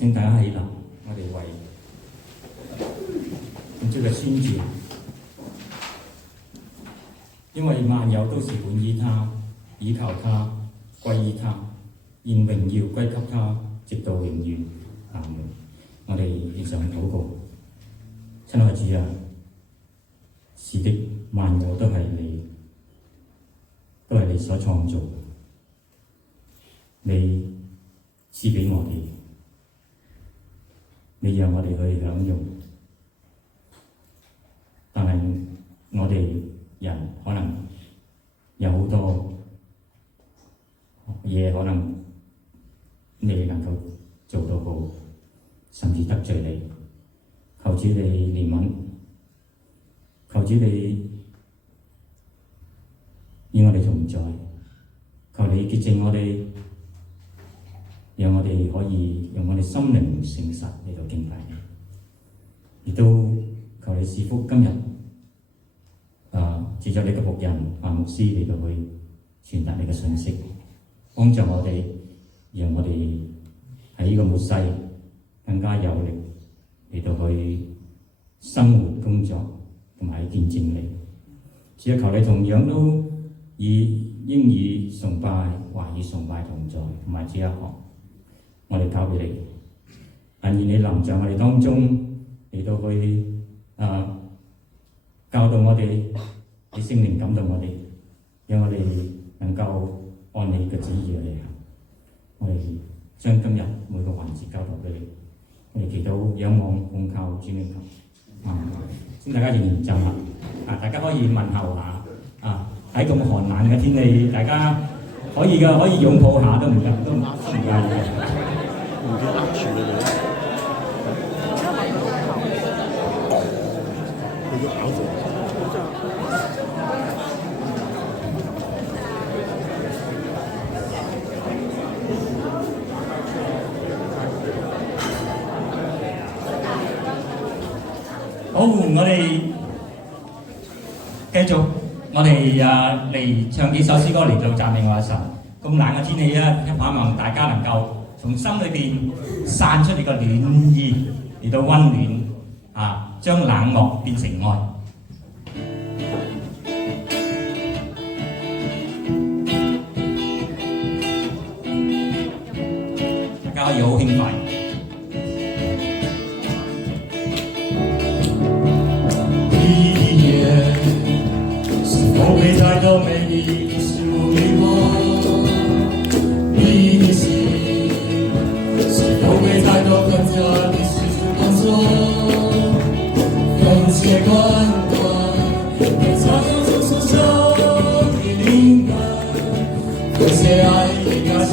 請大家起立，我哋為本朝嘅宣召，因為萬有都是本於他，倚靠他，歸於他，願榮耀歸給他，直到永遠。阿門。我哋獻上禱告，親愛主啊，是的，萬有都係你所創造，你賜俾我哋，你讓我哋去享用，但係我哋人可能有好多嘢可能你能夠做到好，甚至得罪你，求主你憐憫，求主你與我哋同在，求你潔淨我哋，讓我哋可以用我哋心靈誠實嚟到敬拜你，亦都求你賜福今日藉著你嘅僕人牧師嚟到去傳達你嘅信息，幫助我哋，讓我哋喺呢個末世更加有力嚟到去生活工作同埋見證你。只係求你同樣都應以崇拜、華與崇拜同在，同埋這一項，我哋交俾你。但願你臨在我哋當中嚟到去教導我哋，你聖靈感動我哋，讓我哋能夠按你嘅旨意嚟行。我哋將今日每個環節交託俾你，我哋祈禱仰望奉靠主名求。請大家仍然站立，大家可以問候下喺咁寒冷嘅天氣，大家可以嘅，可以擁抱下都唔介意嘅。好，我哋繼續，我哋嚟唱幾首詩歌嚟到讚美我嘅神。咁冷嘅天氣啊，希望大家能夠從心裏邊散出你個暖意嚟到溫暖將冷漠變成愛。大家可以好興奮。会太多美丽事物迷惑你的心，是否会太多纷杂的世俗工作，分切关怀，你常常总是手的灵感，有些爱的感谢，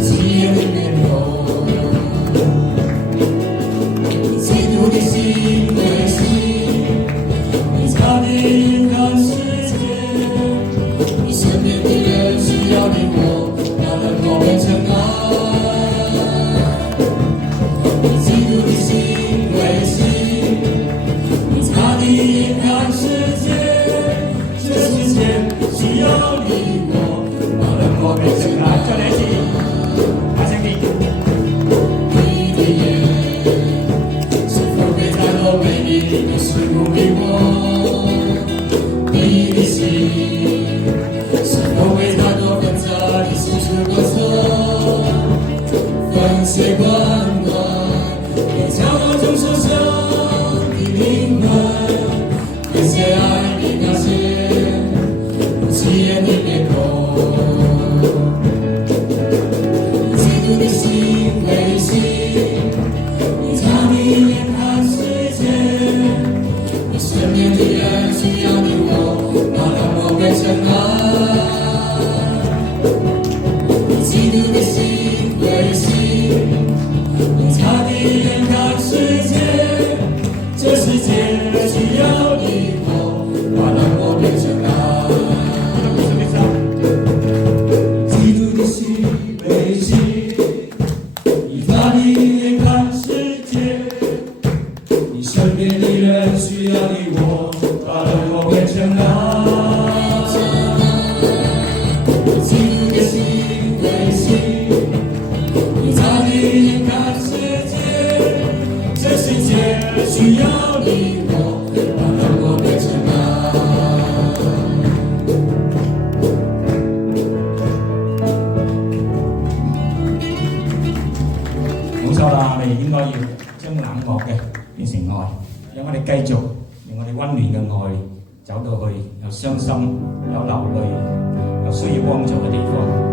喜悦的面容，嫉妒的心为心，你差点哋應該要將冷漠嘅變成愛，讓我哋繼續用我哋溫暖嘅愛走到去有傷心、有流淚、有需要幫助嘅地方。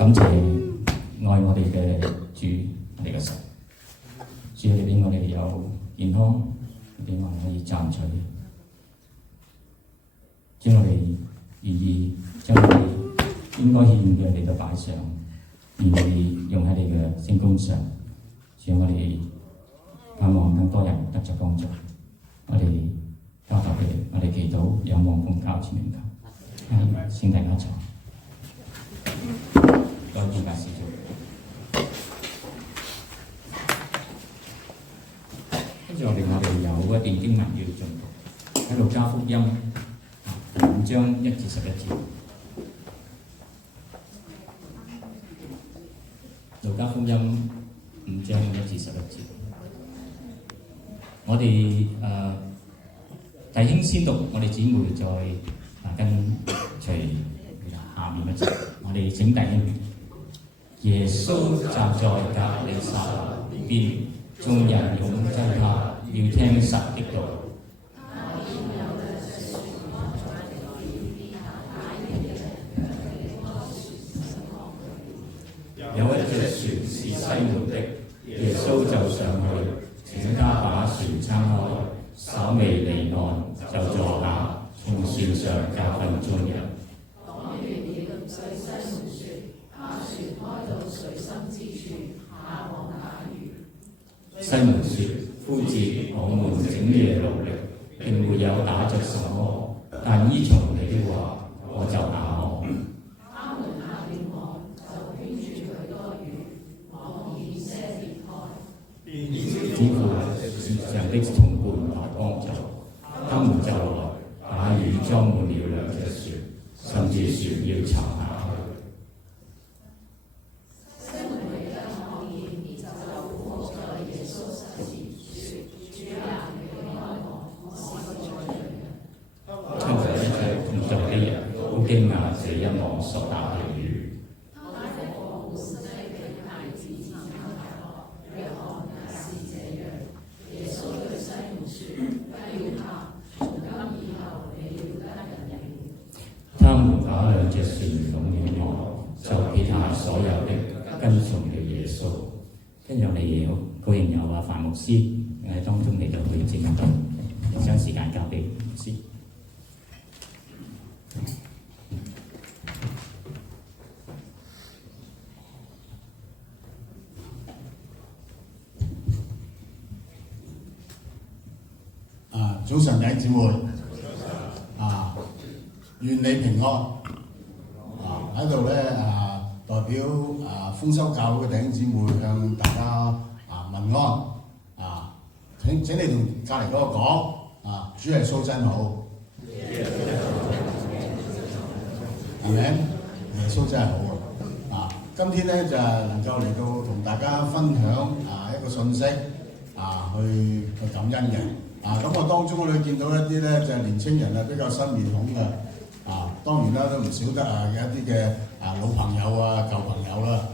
感謝愛我哋嘅主。有健康，我哋還可以站取。將我哋願意將我哋應該獻嘅嚟到擺上，願意用喺你嘅聖工上，讓我哋盼望更多人得着幫助。我哋交託俾你，我哋祈禱仰望奉靠主名求，請大家坐。多謝大師長。跟住我哋有一段經文要進讀，喺路加福音5章1至11節。路加福音5章1至11節。我哋弟兄先讀，我哋姊妹再跟隨下面一節。我哋請弟兄。耶穌站在革哩撒勒邊，眾人擁擠他，要聽神的道。有一隻船是西門的，耶穌就上去，請他把船撐開，稍微離岸，就坐下，從船上教訓眾人。西門說：夫子，我們整夜勞力，並沒有打着什麼，但依從你的話，我就下網。他們下了網，就圈住許多魚，網險些裂開，只乎船上的同伴來幫助，他們就來把魚裝滿了2隻船，甚至船要沉下去。驚訝這一網所打的魚。他們把2隻船攏了岸，就撇下所有的，跟從了耶穌。跟住我哋高興有范牧師喺當中嚟到去證道，將時間交俾牧師。早晨，弟兄姊妹，願你平安。喺度咧代表豐收教會嘅弟兄姊妹向大家問安。請你同隔離嗰個講主耶穌真好，係咪？耶穌真係好啊！今天咧就能夠嚟到同大家分享一個信息去感恩嘅。咁我當中我哋見到一啲咧就係年青人比較新面孔嘅，當然啦都唔少得有一啲嘅老朋友舊朋友啦，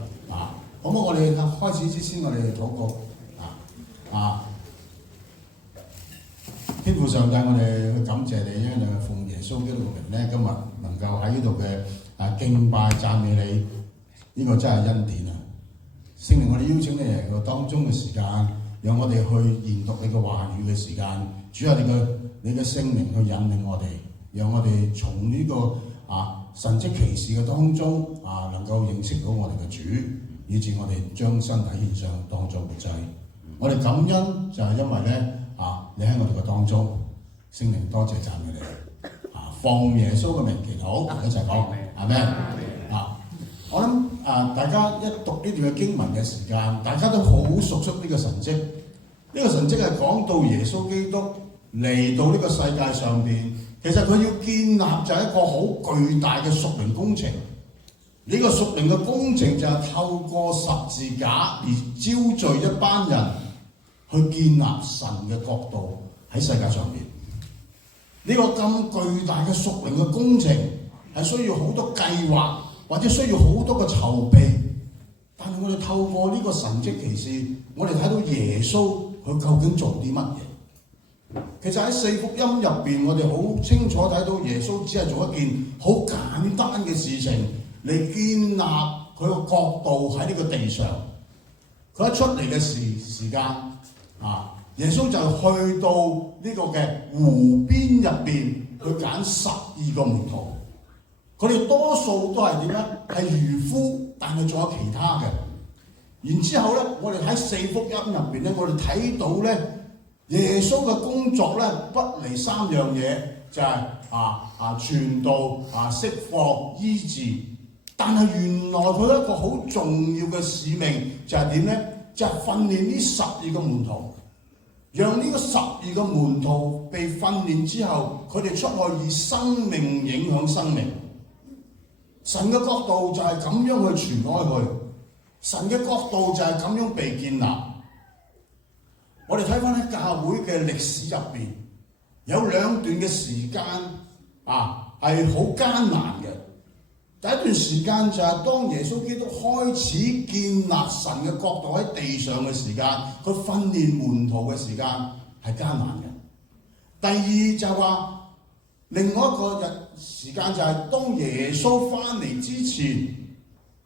咁我哋開始之前我哋禱告，天父上帝，我哋去感謝你，因為奉耶穌基督嘅名咧，今日能夠喺呢度嘅敬拜讚美你，呢個真係恩典啊！聖靈，我哋邀請你嚟到當中嘅時間。讓我哋去研讀你嘅話語嘅時間，主啊，你嘅聖靈去引領我哋，讓我哋從呢個神蹟奇事嘅當中能夠認識到我哋嘅主，以致我哋將身體獻上當作活祭。我哋感恩就係因為咧你喺我哋嘅當中，聖靈多謝讚美你，奉耶穌嘅名祈禱，一齊講阿們。我諗大家一讀呢段嘅經文嘅時間，大家都好熟悉呢個神蹟。呢個神蹟係講到耶穌基督嚟到呢個世界上邊，其實佢要建立就係一個好巨大嘅屬靈工程。呢個屬靈嘅工程就係透過十字架而招聚一班人去建立神嘅國度喺世界上邊。呢個咁巨大嘅屬靈嘅工程係需要好多計劃，或者需要好多嘅籌備，但係我哋透過呢個神蹟奇事，我哋睇到耶穌佢究竟做啲乜嘢？其實喺四福音入邊，我哋好清楚睇到耶穌只係做一件好簡單嘅事情嚟建立佢個國度喺呢個地上。佢一出嚟嘅時間耶穌就去到呢個嘅湖邊入邊去揀12個門徒。佢哋多數都係點咧？係漁夫，但係仲有其他嘅。然之後咧，我哋睇4福音入邊咧，我哋睇到咧，耶穌嘅工作咧不離3樣嘢，就係傳道、釋放、醫治。但係原來佢一個好重要嘅使命就係點咧？就係訓練呢12個門徒，讓呢個12個門徒被訓練之後，佢哋出去以生命影響生命。神嘅角度就係咁樣去傳開去，神嘅角度就係咁樣被建立。我哋睇翻喺教會嘅歷史入邊，有2段嘅時間係好艱難嘅。第一段時間就係當耶穌基督開始建立神嘅國度喺地上嘅時間，佢訓練門徒嘅時間係艱難嘅。第二就係話，另外一個時間就係當耶穌翻嚟之前，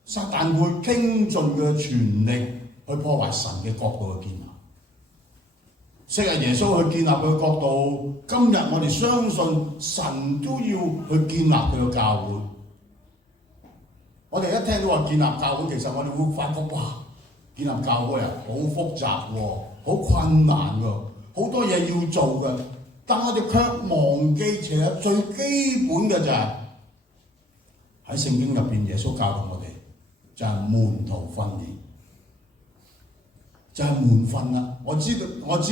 撒旦會傾盡佢嘅全力去破壞神嘅國度嘅建立。昔日耶穌去建立佢嘅國度，今日我哋相信神都要去建立佢嘅教會。我哋一聽到話建立教會，其實我哋會發覺哇，建立教會好複雜喎，好困難喎，好多嘢要做嘅。但我哋卻忘記其實最基本嘅就係喺聖經入邊，耶穌教導我哋就係門徒訓練，就係門訓啦。我知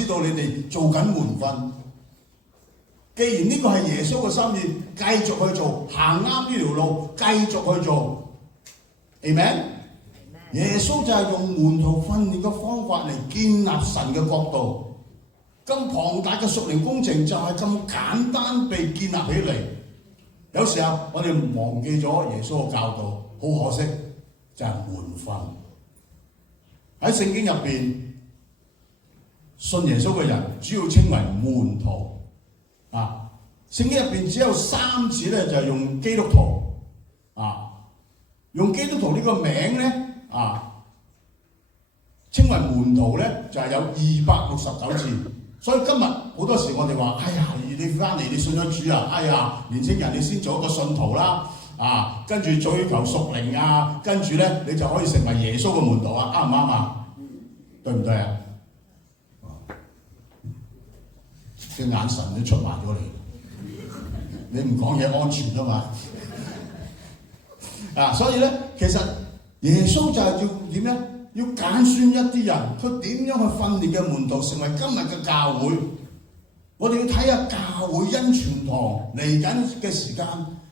道你哋做緊門訓。既然呢個係耶穌嘅心意，繼續去做，行啱呢條路，繼續去做。Amen？ 耶穌就係用門徒訓練嘅方法嚟建立神嘅國度。咁龐大嘅屬靈工程就係咁簡單被建立起嚟。有時候我哋忘記咗耶穌嘅教導，好可惜，就係門訓。喺聖經入邊，信耶穌嘅人主要稱為門徒。聖經入邊只有3次咧，就係用基督徒。用基督徒呢個名咧，稱為門徒咧，就係有269次。所以今日好多時我哋話：哎呀，你翻嚟你信咗主啊！哎呀，年青人你先做一個信徒啦，跟住追求屬靈啊，跟住咧你就可以成為耶穌嘅門徒啊，啱唔啱啊？對唔對啊？嘅眼神都出賣咗你，你唔講嘢安全啊嘛。所以咧，其實耶穌就係要點咧？要揀選一啲人，佢點樣去訓練嘅門徒成為今日嘅教會？我哋要睇下教會恩泉堂嚟緊嘅時間，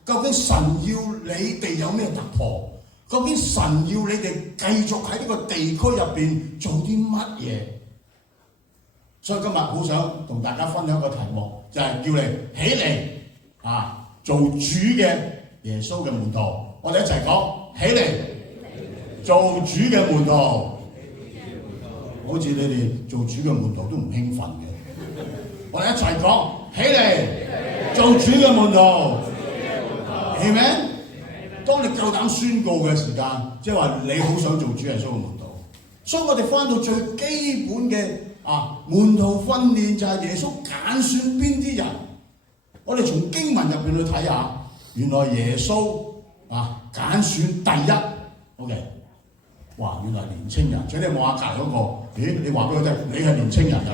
究竟神要你哋有咩突破？究竟神要你哋繼續喺呢個地區入邊做啲乜嘢？所以今日好想同大家分享一個題目，就係叫你起嚟做主嘅耶穌嘅門徒。我哋一齊講起嚟做主嘅門徒。好似你哋做主嘅門徒都唔興奮嘅。我哋一齊講起嚟做主嘅門徒。係咪？當你夠膽宣告嘅時間，即係話你好想做主耶穌嘅門徒。所以我哋翻到最基本嘅門徒訓練，就係耶穌揀選邊啲人。我哋從經文入邊去睇下，原來耶穌揀選第一 ，OK， 哇！原來年青人，請你望下隔離嗰個，咦？你話俾我聽，你係年青人啊？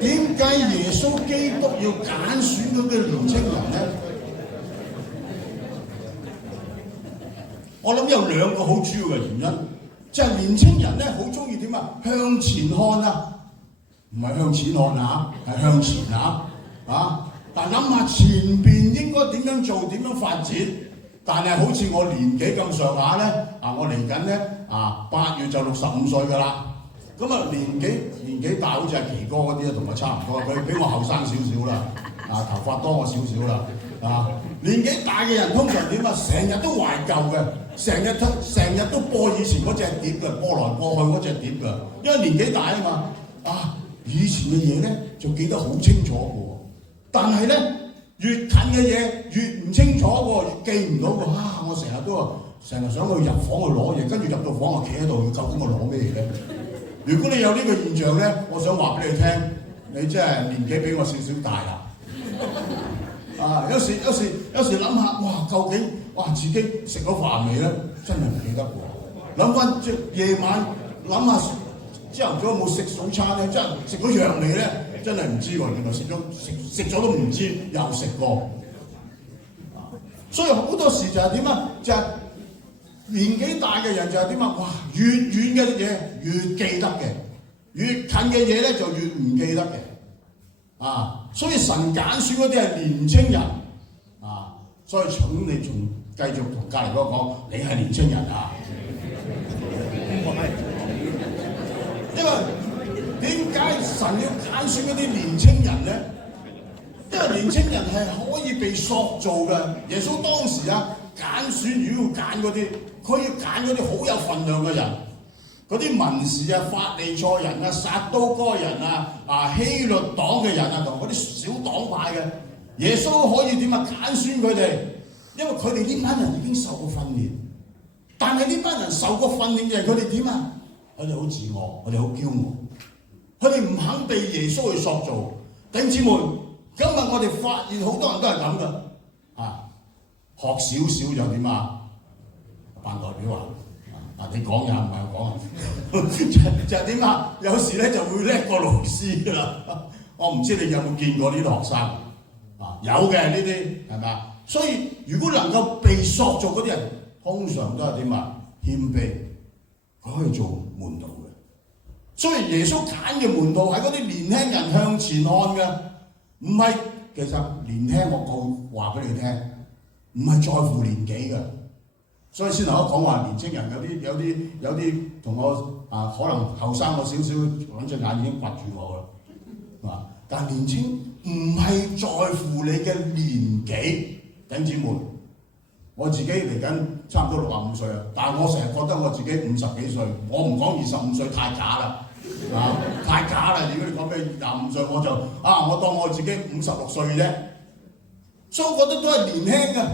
點解耶穌基督要揀選嗰啲年青人咧？我諗有2個好主要嘅原因，就係年青人咧好中意點啊？向前看啊！唔係向前看係向前但諗下前邊應該點樣做，點樣發展。但係好似我年紀咁上下咧，我嚟緊咧8月就65歲㗎啦。咁年紀大，好似係奇哥嗰啲啊，同我差唔多。佢比我後生少少啦，頭髮多我少少啦。年紀大嘅人通常點啊？成日都懷舊嘅，成日都播以前嗰隻碟嘅，播來播去嗰隻碟嘅，因為年紀大啊嘛。以前嘅嘢咧就記得好清楚嘅喎，但係咧越近嘅嘢越唔清楚喎，越記唔到喎。我成日想去入房去攞嘢，跟住入到房我企喺度，究竟我攞咩嘢咧？如果你有呢個現象咧，我想話俾你聽，你真係年紀比我少少大啦。有時諗下，究竟自己食咗飯未咧？真係唔記得喎。諗翻夜晚，諗下朝頭早有冇食早餐咧？真係食咗藥未咧？真係唔知喎。原來食咗都唔知，又食過。所以好多時就係點啊？就係年紀大嘅人就係點啊？越遠嘅嘢越記得嘅，越近嘅嘢咧就越唔記得嘅。所以神揀選嗰啲係年青人。所以請你繼續同隔離嗰個講，你係年青人啊！因為點解神要揀選嗰啲年青人咧？因為年青人係可以被塑造嘅。耶穌當時揀選，如果要揀嗰啲，佢要揀嗰啲好有份量嘅人，嗰啲文士法利賽人撒都該人希律黨嘅人同嗰啲小黨派嘅。耶穌可以點揀選佢哋？因為佢哋呢班人已經受過訓練，但係呢班人受過訓練嘅人，佢哋點啊？佢哋好自我，佢哋好驕傲，佢哋唔肯被耶穌去塑造。弟兄姊妹，今日我哋發現好多人都係咁嘅，學少少就點啊？扮代表你講也唔係我講就係點啊？有時咧就會叻過老師㗎啦。我唔知你有冇見過呢啲學生？有嘅呢啲係咪？所以如果能夠被塑造嗰啲人，通常都係點啊？謙卑，佢可以做門徒嘅。所以耶穌揀嘅門徒係嗰啲年輕人向前看嘅，唔係其實年輕我話俾你聽，唔係在乎年紀嘅。所以先頭我講話年青人有啲同我可能後生我少少，兩隻眼已經掘住我啦。但係年青唔係在乎你嘅年紀。弟兄姊妹，我自己嚟緊差唔多65歲啦，但係我成日覺得我自己50幾歲，我唔講25歲太假啦，太假啦！如果你講俾25歲，我就我當我自己56歲啫，所以我覺得都係年輕嘅。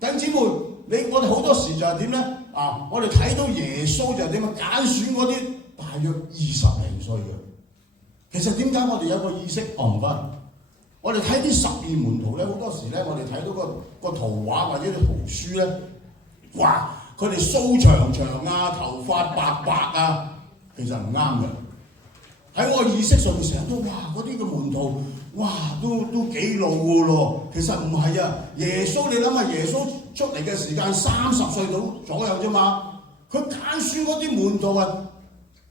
弟兄姊妹，我哋好多時就係點咧？我哋睇到耶穌就係點啊？揀選嗰啲大約20零歲嘅。其實點解我哋有個意識？唔該。我哋睇啲12門徒咧，好多時咧，我哋睇到個圖畫或者啲圖書咧，佢哋鬚長長頭髮白白其實唔啱嘅。喺我意識上面成日都嗰啲嘅門徒，都幾老嘅咯。其實唔係耶穌你諗下，耶穌出嚟嘅時間30歲到左右啫嘛，佢揀選嗰啲門徒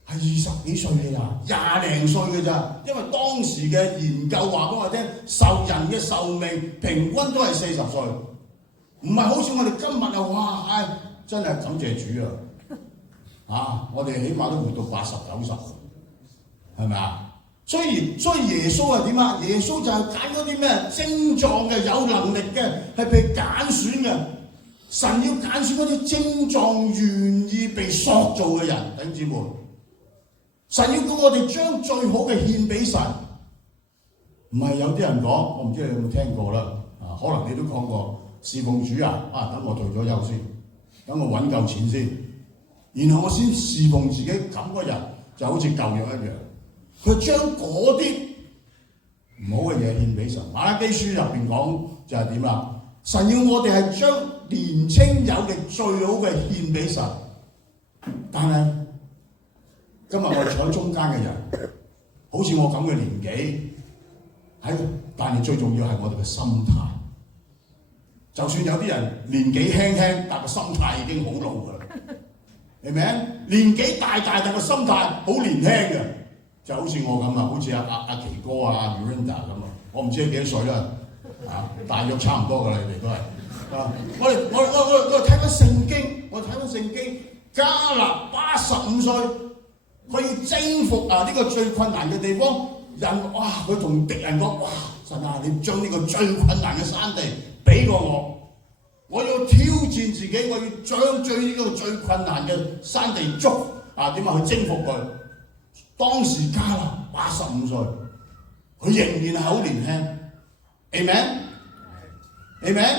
係20幾歲嘅咋，20零歲嘅咋，因為當時嘅研究話俾我聽，受人嘅壽命平均都係40歲，唔係好似我哋今日真係感謝主我哋起碼都活到80、90，係咪啊？所以耶穌係點啊？耶穌就係揀嗰啲咩精壯嘅、有能力嘅，係被揀選嘅。神要揀選嗰啲精壯、願意被塑造嘅人，弟兄姊妹。神要叫我哋將最好嘅獻俾神，唔係有啲人講，我唔知你有冇聽過啦，可能你都講過，侍奉主等我退咗休先，等我揾夠錢先，然後我先侍奉自己，咁個人就好似舊約一樣，佢將嗰啲唔好嘅嘢獻俾神。馬拉基書入邊講就係點啊？神要我哋係將年青有力最好嘅獻俾神，但係今日我哋坐喺中間嘅人，好似我咁嘅年紀，但係最重要係我哋嘅心態。就算有啲人年紀輕輕，但個心態已經好老㗎啦，明唔明？年紀大但個心態好年輕嘅，就好似我咁好似阿奇哥Urinda 咁我唔知你幾多歲啦，大約差唔多㗎啦，你哋都係。我哋睇緊聖經，加勒85歲。佢要征服呢個最困難嘅地方，佢同敵人講：神你將呢個最困難嘅山地俾過我要挑戰自己，我要將呢個最困難嘅山地去征服佢。當時加勒85歲，佢仍然係好年輕，Amen。Amen？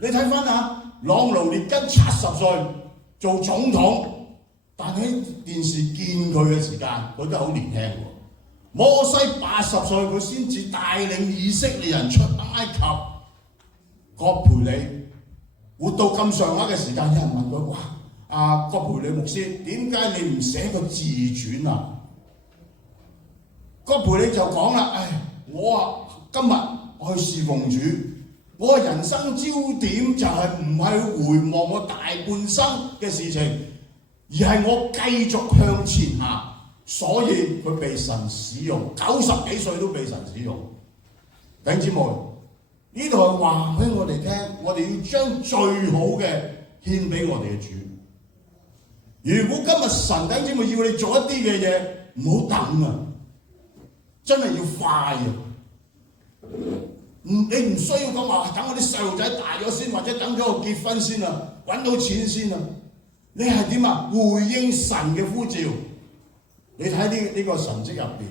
你睇翻啊，朗奴列根70歲做總統，但喺電視見佢嘅時間，佢都好年輕喎。摩西80歲，佢先至帶領以色列人出埃及。葛培理活到咁上下嘅時間，有人問佢：哇，葛培理牧師，點解你唔寫個自傳啊？葛培理就講啦：我今日我去侍奉主，我嘅人生焦點就係唔係回望我大半生嘅事情，而係我繼續向前行。所以佢被神使用，90幾歲都被神使用。弟兄姊妹，呢度係話俾我哋聽，我哋要將最好嘅獻俾我哋嘅主。如果今日神弟兄姊妹要你做一啲嘅嘢，唔好等啊！真係要快啊！你唔需要講話等我啲細路仔大咗先，或者等咗我結婚先啊，揾到錢先啊！你係點啊？回應神嘅呼召。你睇呢個神蹟入邊，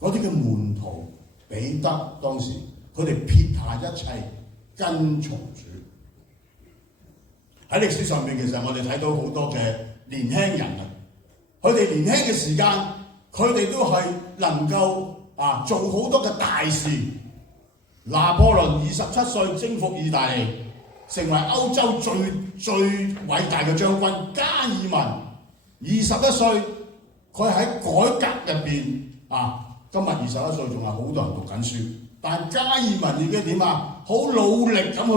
嗰啲嘅門徒彼得當時，佢哋撇下一切跟從主。喺歷史上面，其實我哋睇到好多嘅年輕人啊，佢哋年輕嘅時間，佢哋都係能夠做好多嘅大事。拿破崙27歲征服意大利，成為歐洲最偉大嘅將軍。加爾文21歲。佢喺改革入邊今日21歲，仲係好多人讀緊書，但加爾文已經點啊？好努力咁去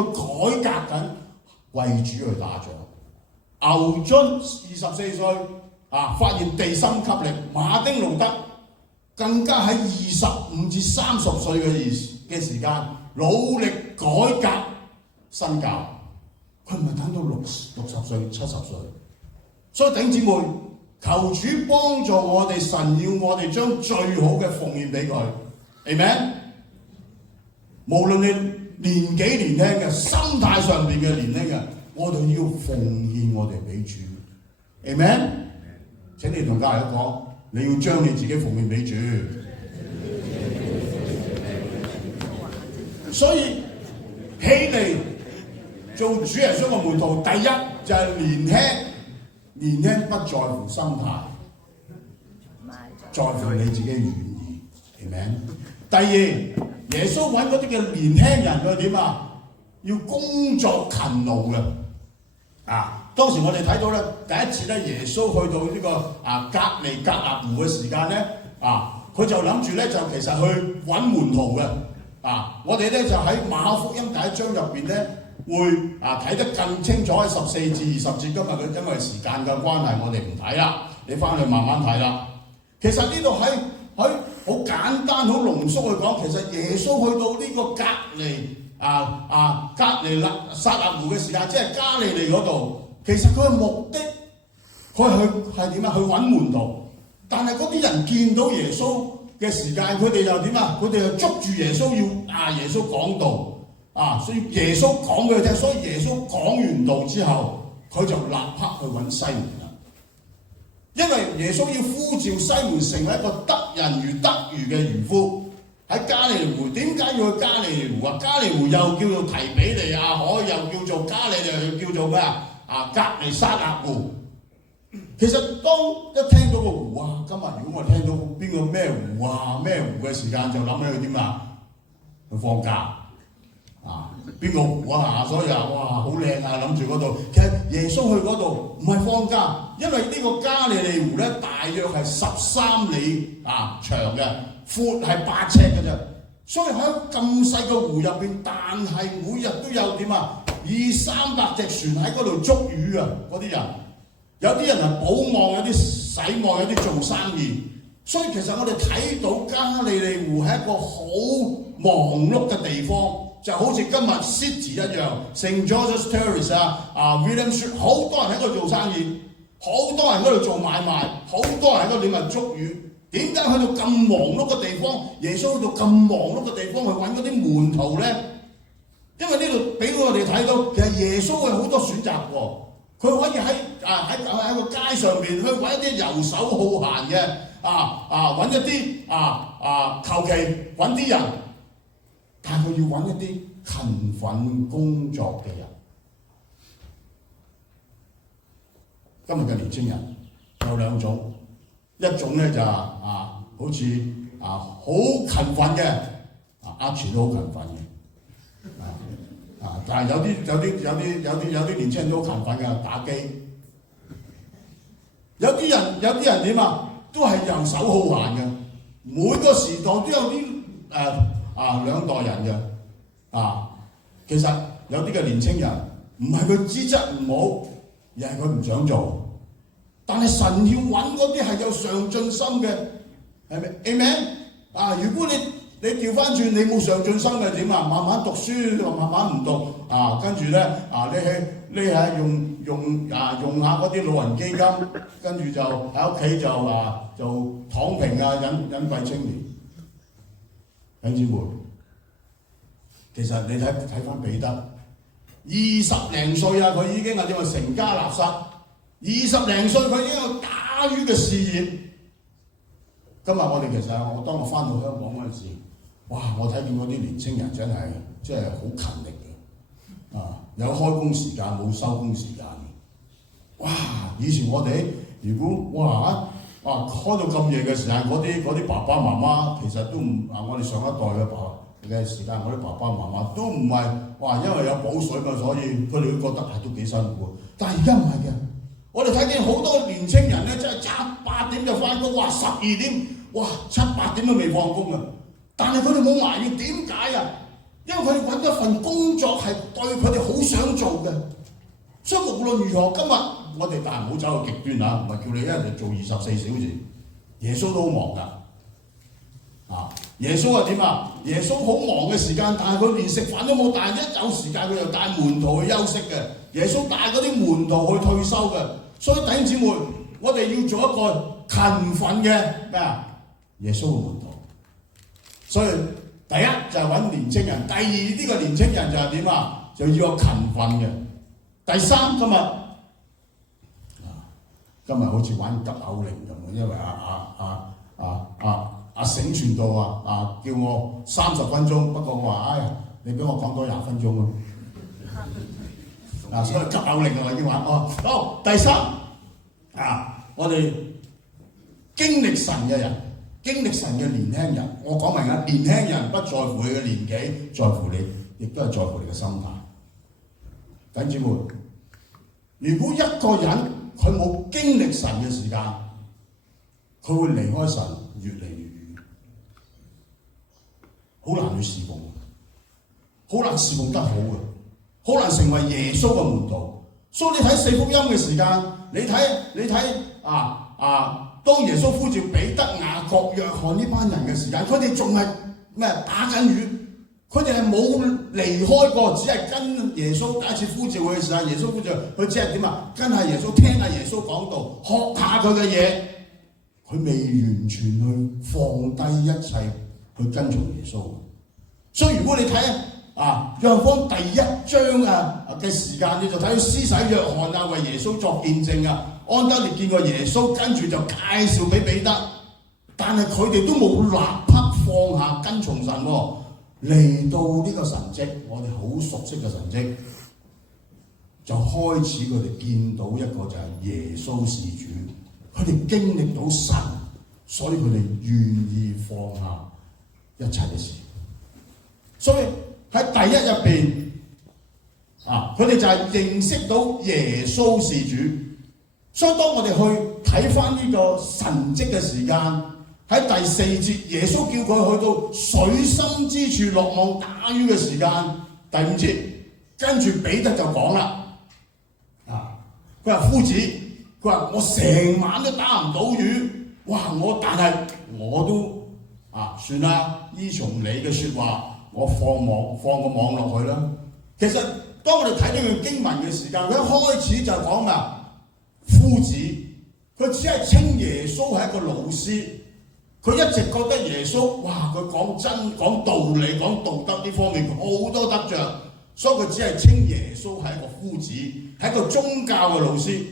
改革緊，為主去打仗。牛津24歲發現地心吸力。馬丁路德更加喺25至30歲嘅時間，努力改革新教。佢唔係等到60歲、70歲。所以弟兄姊妹，求主幫助我哋，神要我哋將最好嘅奉獻俾佢 ，Amen。無論你年紀年輕嘅，心態上邊嘅年輕嘅，我哋要奉獻我哋俾主 ，Amen。請你同家人講，你要將你自己奉獻俾主。所以起嚟做主耶穌嘅門徒，第一就係年輕。年輕不在乎心態，在乎你自己願意，係咪？第二，耶穌揾嗰啲嘅年輕人佢點啊？要工作勤勞嘅。當時我哋睇到咧，第一次咧，耶穌去到呢個格尼格納湖嘅時間咧，佢就諗住咧就其實去揾門徒嘅。我哋咧就喺馬可福音第1章入邊咧。會睇得更清楚喺14至20節，今日佢因為時間嘅關係，我哋唔睇啦，你翻去慢慢睇啦。其實呢度喺好簡單、好濃縮去講，其實耶穌去到呢個格尼撒勒湖嘅時間，即係加利利嗰度，其實佢嘅目的，佢係點啊？去揾門徒，但係嗰啲人見到耶穌嘅時間，佢哋又點啊？佢哋又捉住耶穌要耶穌講道。所以耶穌講俾佢聽，所以耶穌講完道之後，佢就立刻去揾西門啦。因為耶穌要呼召西門成為一個得人如得魚嘅漁夫，喺加利利湖。點解要去加利利湖啊？加利利湖又叫做提比利亞海，又叫做加利利，又叫做咩格尼撒勒湖。其實當一聽到個湖今日如果我聽到邊個咩湖咩湖嘅時間，就諗起佢點啊？去放假。邊個湖所以哇好靚諗住嗰度。其實耶穌去嗰度唔係放假，因為呢個加利利湖咧大約係13里長嘅，闊係8尺嘅啫。所以喺咁細個湖入邊，但係每日都有點200-300隻船喺嗰度捉魚啊！嗰啲人，有啲人係保網，有啲洗網，有啲做生意。所以其實我哋睇到加利利湖係一個好忙碌嘅地方。就好似今日 City 一樣 ，St. George's Terrace William Street， 好多人喺度做生意，好多人喺度做買賣，好多人喺度點捉魚。點解去到咁忙碌嘅地方，耶穌去到咁忙碌嘅地方去揾嗰啲門徒咧？因為呢度俾我哋睇到，其實耶穌係好多選擇喎。佢可以喺個街上面去揾一啲遊手好閒嘅揾一啲求其揾啲人。但係佢要揾一啲勤奮工作嘅人。今日嘅年青人有兩種，一種咧就好似好勤奮嘅，阿全都好勤奮嘅，但係有啲年青人都好勤奮嘅，打機。有啲人點啊？都係遊手好閒嘅，每個時代都有啲兩代人嘅。其實有啲嘅年青人唔係佢資質唔好，而係佢唔想做。但係神要揾嗰啲係有上進心嘅，係咪 ？Amen？如果你調翻轉，你冇上進心嘅點啊？慢慢讀書，慢慢唔讀跟住咧你係用下嗰啲老人基金，跟住就喺屋企就躺平隱蔽青年。弟兄姊妹，其實你睇翻彼得，20零歲佢已經係點啊成家立室，20零歲佢已經有打魚嘅事業。今日當我翻到香港嗰陣時，哇！我睇見嗰啲年青人真係好勤力嘅，有開工時間冇收工時間。哇！以前我哋如果開到咁夜嘅時間，嗰啲爸爸媽媽其實都唔我哋上一代嘅時間，我啲爸爸媽媽都唔係因為有補水嘛，所以佢哋都覺得都幾辛苦。但係而家唔係嘅，我哋睇見好多年青人咧，真係8點就翻工，12點7、8點都未放工啊！但係佢哋冇埋怨，點解啊？因為佢哋揾咗份工作係對佢哋好想做嘅。所以無論如何，今日我哋但係唔好走去極端唔係叫你一日做24小時。耶穌都好忙㗎，耶穌係點啊？耶穌好忙嘅時間，但係佢連食飯都冇，但係一有時間佢就帶門徒去休息嘅。耶穌帶嗰啲門徒去退休嘅。所以弟兄姊妹，我哋要做一個勤奮嘅耶穌嘅門徒。所以第一就係揾年青人，第二呢個年青人就係點啊？就要有勤奮嘅。第三，今日好似玩急口令咁，因為阿醒傳道叫我30分鐘，不過我話你俾我講多20分鐘咯。所以急口令我已經玩好。第三我哋經歷神嘅人，經歷神嘅年輕人，我講明年輕人不在乎你嘅年紀，在乎你，亦都係在乎你嘅心態。弟兄姊妹，如果一個人佢冇經歷神嘅時間，佢會離開神越嚟越遠，好難去侍奉，好難侍奉得好嘅，好難成為耶穌嘅門徒。所以你睇4福音嘅時間，你睇當耶穌呼召彼得、雅各、約翰呢班人嘅時間，佢哋仲係打緊魚，佢哋係冇離開過，只係跟耶穌第一次呼召佢嘅時間，耶穌呼召佢只係點跟下耶穌，聽下耶穌講道，學下佢嘅嘢，佢未完全去放低一切去跟從耶穌。所以如果你睇約翰福音第1章嘅時間，你就睇到施洗約翰為耶穌作見證安德烈見過耶穌，跟住就介紹俾彼得，但係佢哋都冇立刻放下跟從神嚟到呢個神蹟，我哋好熟悉嘅神蹟，就開始佢哋見到一個就係耶穌是主，佢哋經歷到神，所以佢哋願意放下一切嘅事。所以喺第一入邊佢哋就係認識到耶穌是主。所以當我哋去睇翻呢個神蹟嘅時間，喺第4節，耶穌叫佢去到水深之處落網打魚嘅時間。第5節，跟住彼得就講啦，佢話夫子，佢話我成晚都打唔到魚，但係我都算啦，依從你嘅説話，我放個網落去啦。其實當我哋睇呢段經文嘅時間，佢一開始就講夫子，佢只係稱耶穌係一個老師，佢一直覺得耶穌，佢講道理、講道德呢方面好多得着，所以佢只係稱耶穌係一個夫子，係一個宗教嘅老師。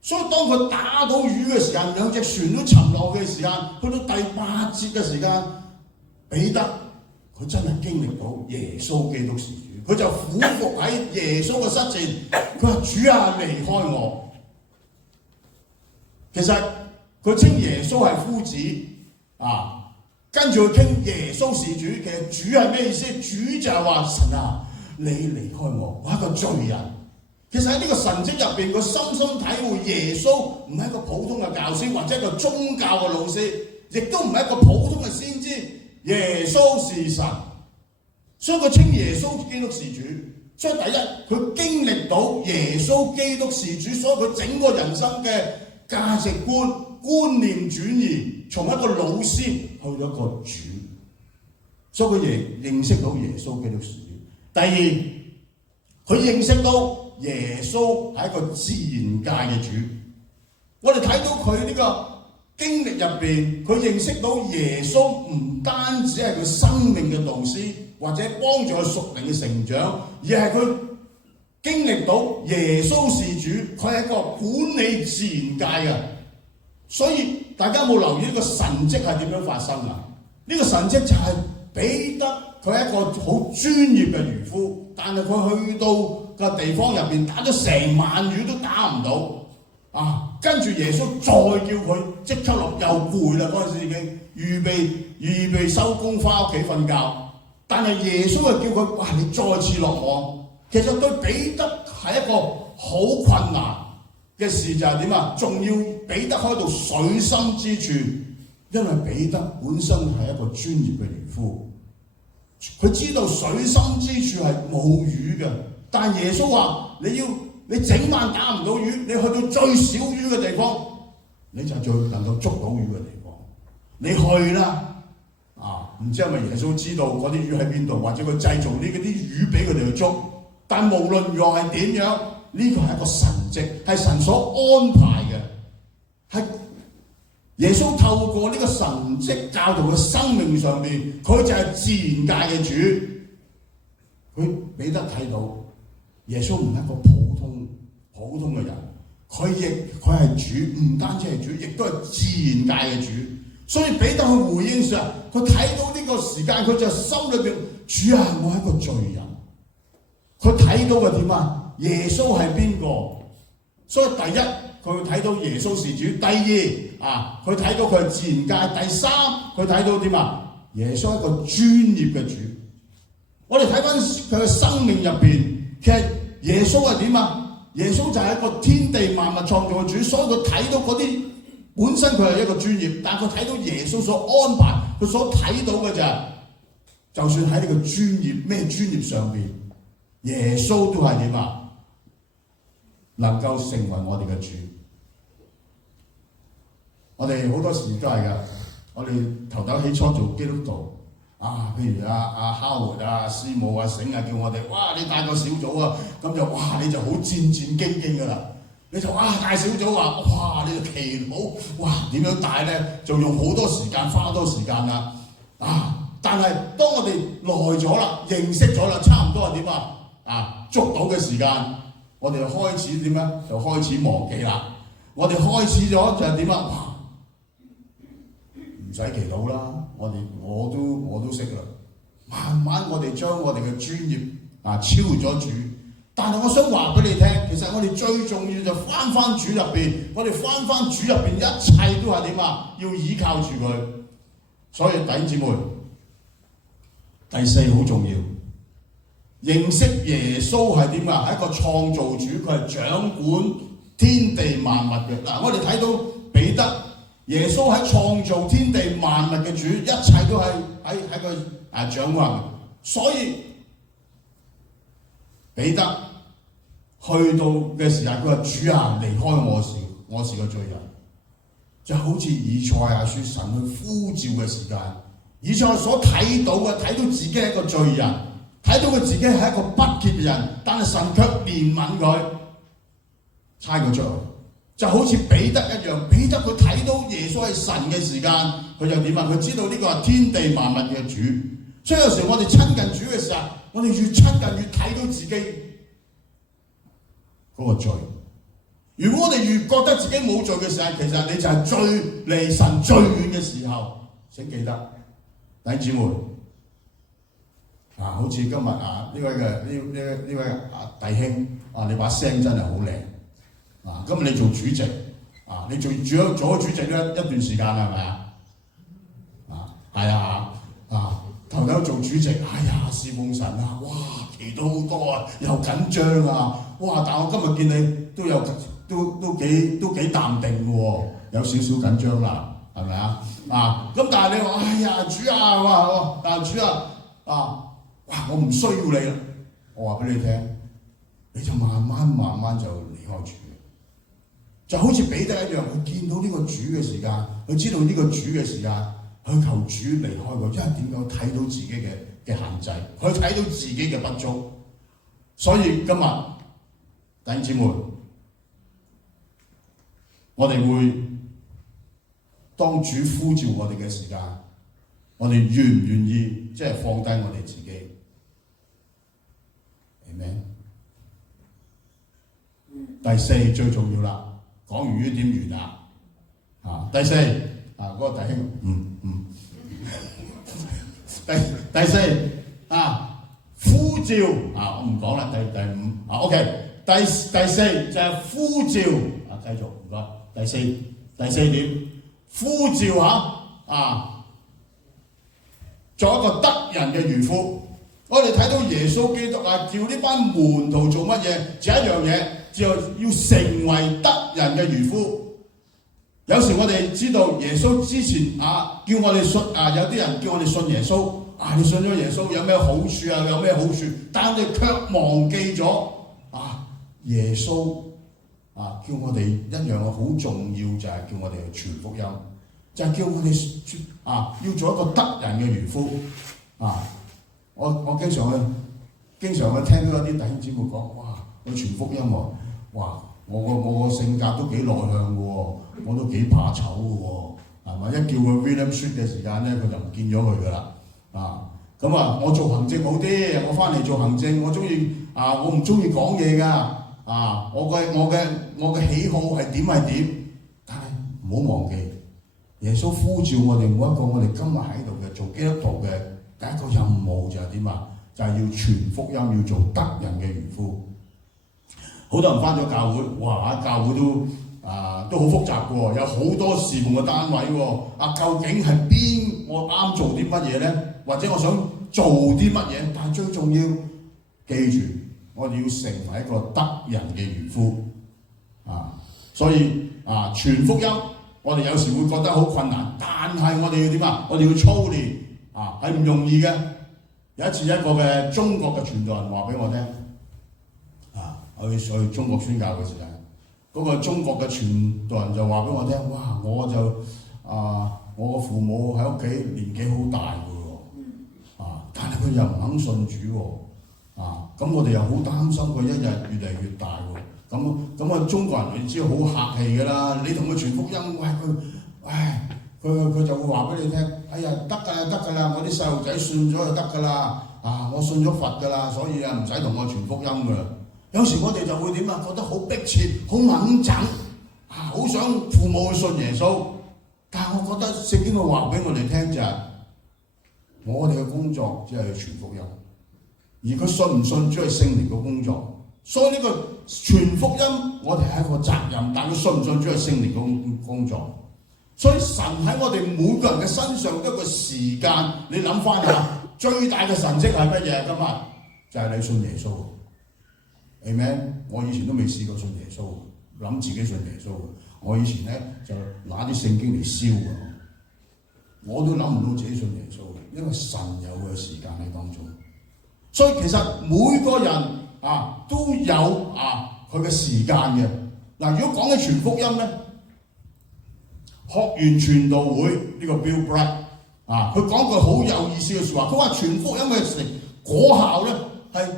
所以當佢打到魚嘅時間，2隻船都沉落嘅時間，去到第8節嘅時間，彼得佢真係經歷到耶穌基督是主，佢就俯伏喺耶穌嘅膝前，佢話：主啊，離開我！其實佢稱耶穌係夫子啊，跟住佢傾耶穌是主。其實主係咩意思？主就係話神啊，你離開我，我係一個罪人。其實喺呢個神蹟入邊，佢深深體會耶穌唔係一個普通嘅教師，或者一個宗教嘅老師，亦都唔係一個普通嘅先知。耶穌是神，所以佢稱耶穌基督是主。所以第一，佢經歷到耶穌基督是主，所以佢整個人生嘅價值觀、觀念轉移，從一個老師去咗一個主，所以佢亦認識到耶穌基督是主。第二，佢認識到耶穌係一個自然界嘅主。我哋睇到佢呢個經歷入邊，佢認識到耶穌唔單止係佢生命嘅導師，或者幫助佢屬靈嘅成長，而係佢經歷到耶穌是主，佢係一個管理自然界嘅。所以大家有冇留意呢個神蹟係點樣發生啊？呢個神蹟就係彼得，佢係一個好專業嘅漁夫，但係佢去到個地方入邊打咗成晚魚都打唔到啊！跟住耶穌再叫佢即刻落，又攰啦，嗰陣時已經預備收工翻屋企瞓覺。但係耶穌就叫佢：哇！你再次落網。其實對彼得係一個好困難嘅事，就係點啊？仲要彼得開到水深之處，因為彼得本身係一個專業嘅漁夫，佢知道水深之處係冇魚嘅。但耶穌話：你整晚打唔到魚，你去到最少魚嘅地方，你就最能夠捉到魚嘅地方。你去啦！啊，唔知係咪耶穌知道嗰啲魚喺邊度，或者佢製造呢啲魚俾佢哋去捉。但無論如何係點樣，呢個係一個神蹟，係神所安排嘅。係耶穌透過呢個神蹟教導佢生命上面，佢就係自然界嘅主。佢彼得睇到耶穌唔係一個普通嘅人，佢係主，唔單止係主，亦都係自然界嘅主。所以彼得去回應上，佢睇到呢個時間，佢就心裏邊：主啊，我係一個罪人。佢睇到嘅點啊？耶穌係邊個？所以第一，佢睇到耶穌是主；第二啊，佢睇到佢係自然界；第三，佢睇到點啊？耶穌係一個專業嘅主。我哋睇翻佢嘅生命入邊，其實耶穌係點啊？耶穌就係一個天地萬物創造嘅主，所以佢睇到嗰啲本身佢係一個專業，但係佢睇到耶穌所安排，佢所睇到嘅就算喺呢個專業咩專業上邊。耶穌都係點啊？能夠成為我哋嘅主。我哋好多時都係㗎。我哋頭頭起初做基督徒啊，譬如阿Howard啊、師母啊、醒啊，叫我哋哇，你帶個小組啊，咁就哇你就好戰戰兢兢㗎啦。你就帶小組話哇，你就祈禱哇點樣帶咧？就用好多時間，花好多時間啦啊！但係當我哋耐咗啦，認識咗啦，差唔多係點啊？捉到嘅時間，我哋就開始點咧？就開始忘記啦。我哋開始咗就係點啊？哇！唔使祈禱啦，我都識啦。慢慢我哋將我哋嘅專業超越咗主。但係我想話俾你聽，其實我哋最重要就翻主入邊，我哋翻主入邊，一切都係點啊？要依靠住佢。所以弟兄姊妹，第四好重要。認識耶穌係點啊？係一個創造主，佢係掌管天地萬物嘅。我哋睇到彼得，耶穌喺創造天地萬物嘅主，一切都係喺佢掌握嘅。所以彼得去到嘅時候，佢話：主啊，離開我是個罪人。就好似以賽亞書神去呼召嘅時間，以賽亞所睇到嘅，睇到自己係一個罪人。睇到佢自己係一個不潔嘅人，但係神卻憐憫佢，差佢出去，就好似彼得一樣。彼得佢睇到耶穌係神嘅時間，佢就點啊？佢知道呢個係天地萬物嘅主。所以有時我哋親近主嘅時候，我哋越親近越睇到自己嗰個罪。如果我哋越覺得自己冇罪嘅時候，其實你就係最離神最遠嘅時候。請記得，弟兄姊妹。好似今日呢位弟兄你把聲真係好靚咁你做主席你做咗主席咧一段時間係咪係頭頭做主席，侍奉神哇祈禱好多又緊張哇！但我今日見你都幾淡定嘅喎，有少少緊張啦，係咪咁但係你話主我唔需要你啦，我話俾你聽，你就慢慢就離開主，就好似彼得一樣，佢見到呢個主嘅時間，佢知道呢個主嘅時間，佢求主離開佢，因為點解睇到自己嘅限制，佢睇到自己嘅不足，所以今日弟兄姊妹，我哋會當主呼召我哋嘅時間，我哋願唔願意即係放低我哋自己？Amen。第四最重要啦，講完呢點完啦。第四嗰個弟兄，第四呼召我唔講啦，第五OK， 第四就係呼召繼續唔該，第四點呼召做一個得人嘅漁夫。我哋睇到耶穌基督叫呢班門徒做乜嘢？就一樣嘢，就要成為得人嘅漁夫。有時我哋知道耶穌之前叫我哋信有啲人叫我哋信耶穌你信咗耶穌有咩好處有咩好處？但我哋卻忘記咗耶穌叫我哋一樣嘅好重要，就係叫我哋去傳福音，就係叫我哋要做一個得人嘅漁夫我經常去聽到一啲弟兄姊妹講，去傳福音我個性格都幾內向嘅喎，我都幾怕醜嘅喎，係咪？一叫佢 William Street 嘅時間咧，佢就唔見咗佢㗎啦。我做行政好啲，我翻嚟做行政，我中意我唔中意講嘢㗎。我嘅喜好係點，但係唔好忘記，耶穌呼召我哋每一個，我哋今日喺度嘅做基督徒嘅第一個任務就係點就係要傳福音，要做得人嘅漁夫。好多人翻咗教會，教會都好複雜嘅喎，有好多侍奉嘅單位喎。究竟係我啱做啲乜嘢咧？或者我想做啲乜嘢？但係最重要，記住，我哋要成為一個得人嘅漁夫所以傳福音，我哋有時會覺得好困難，但係我哋要點我哋要操練係唔容易嘅。有一次一個嘅中國嘅傳道人話俾我聽去中國宣教嘅時間，嗰個中國嘅傳道人就話俾我聽，我就我個父母喺屋企年紀好大嘅喎，但係佢又唔肯信主喎，咁我哋又好擔心佢一日越嚟越大喎，咁中國人你知好客氣㗎啦，你同佢傳福音，佢就會話俾你聽，得㗎啦，我啲細路仔信咗就得㗎啦，我信咗佛㗎啦，所以唔使同我傳福音㗎。有時我哋就會點覺得好迫切，好猛整好想父母去信耶穌。但係我覺得聖經佢話俾我哋聽就係，我哋嘅工作只係去傳福音，而佢信唔信只係聖靈嘅工作。所以呢個傳福音我哋係一個責任，但係佢信唔信只係聖靈嘅工作。所以神喺我哋每個人嘅身上一個時間，你諗翻下，最大嘅神蹟係乜嘢？今日就係你信耶穌。Amen。我以前都未試過信耶穌，諗自己信耶穌。我以前咧就拿啲聖經嚟燒㗎，我都諗唔到自己信耶穌，因為神有嘅時間喺當中。所以其實每個人都有佢嘅時間嘅。如果講起傳福音咧，學園傳道會呢個 Bill Bright 佢講句好有意思嘅説話，佢話傳福音嘅果效咧係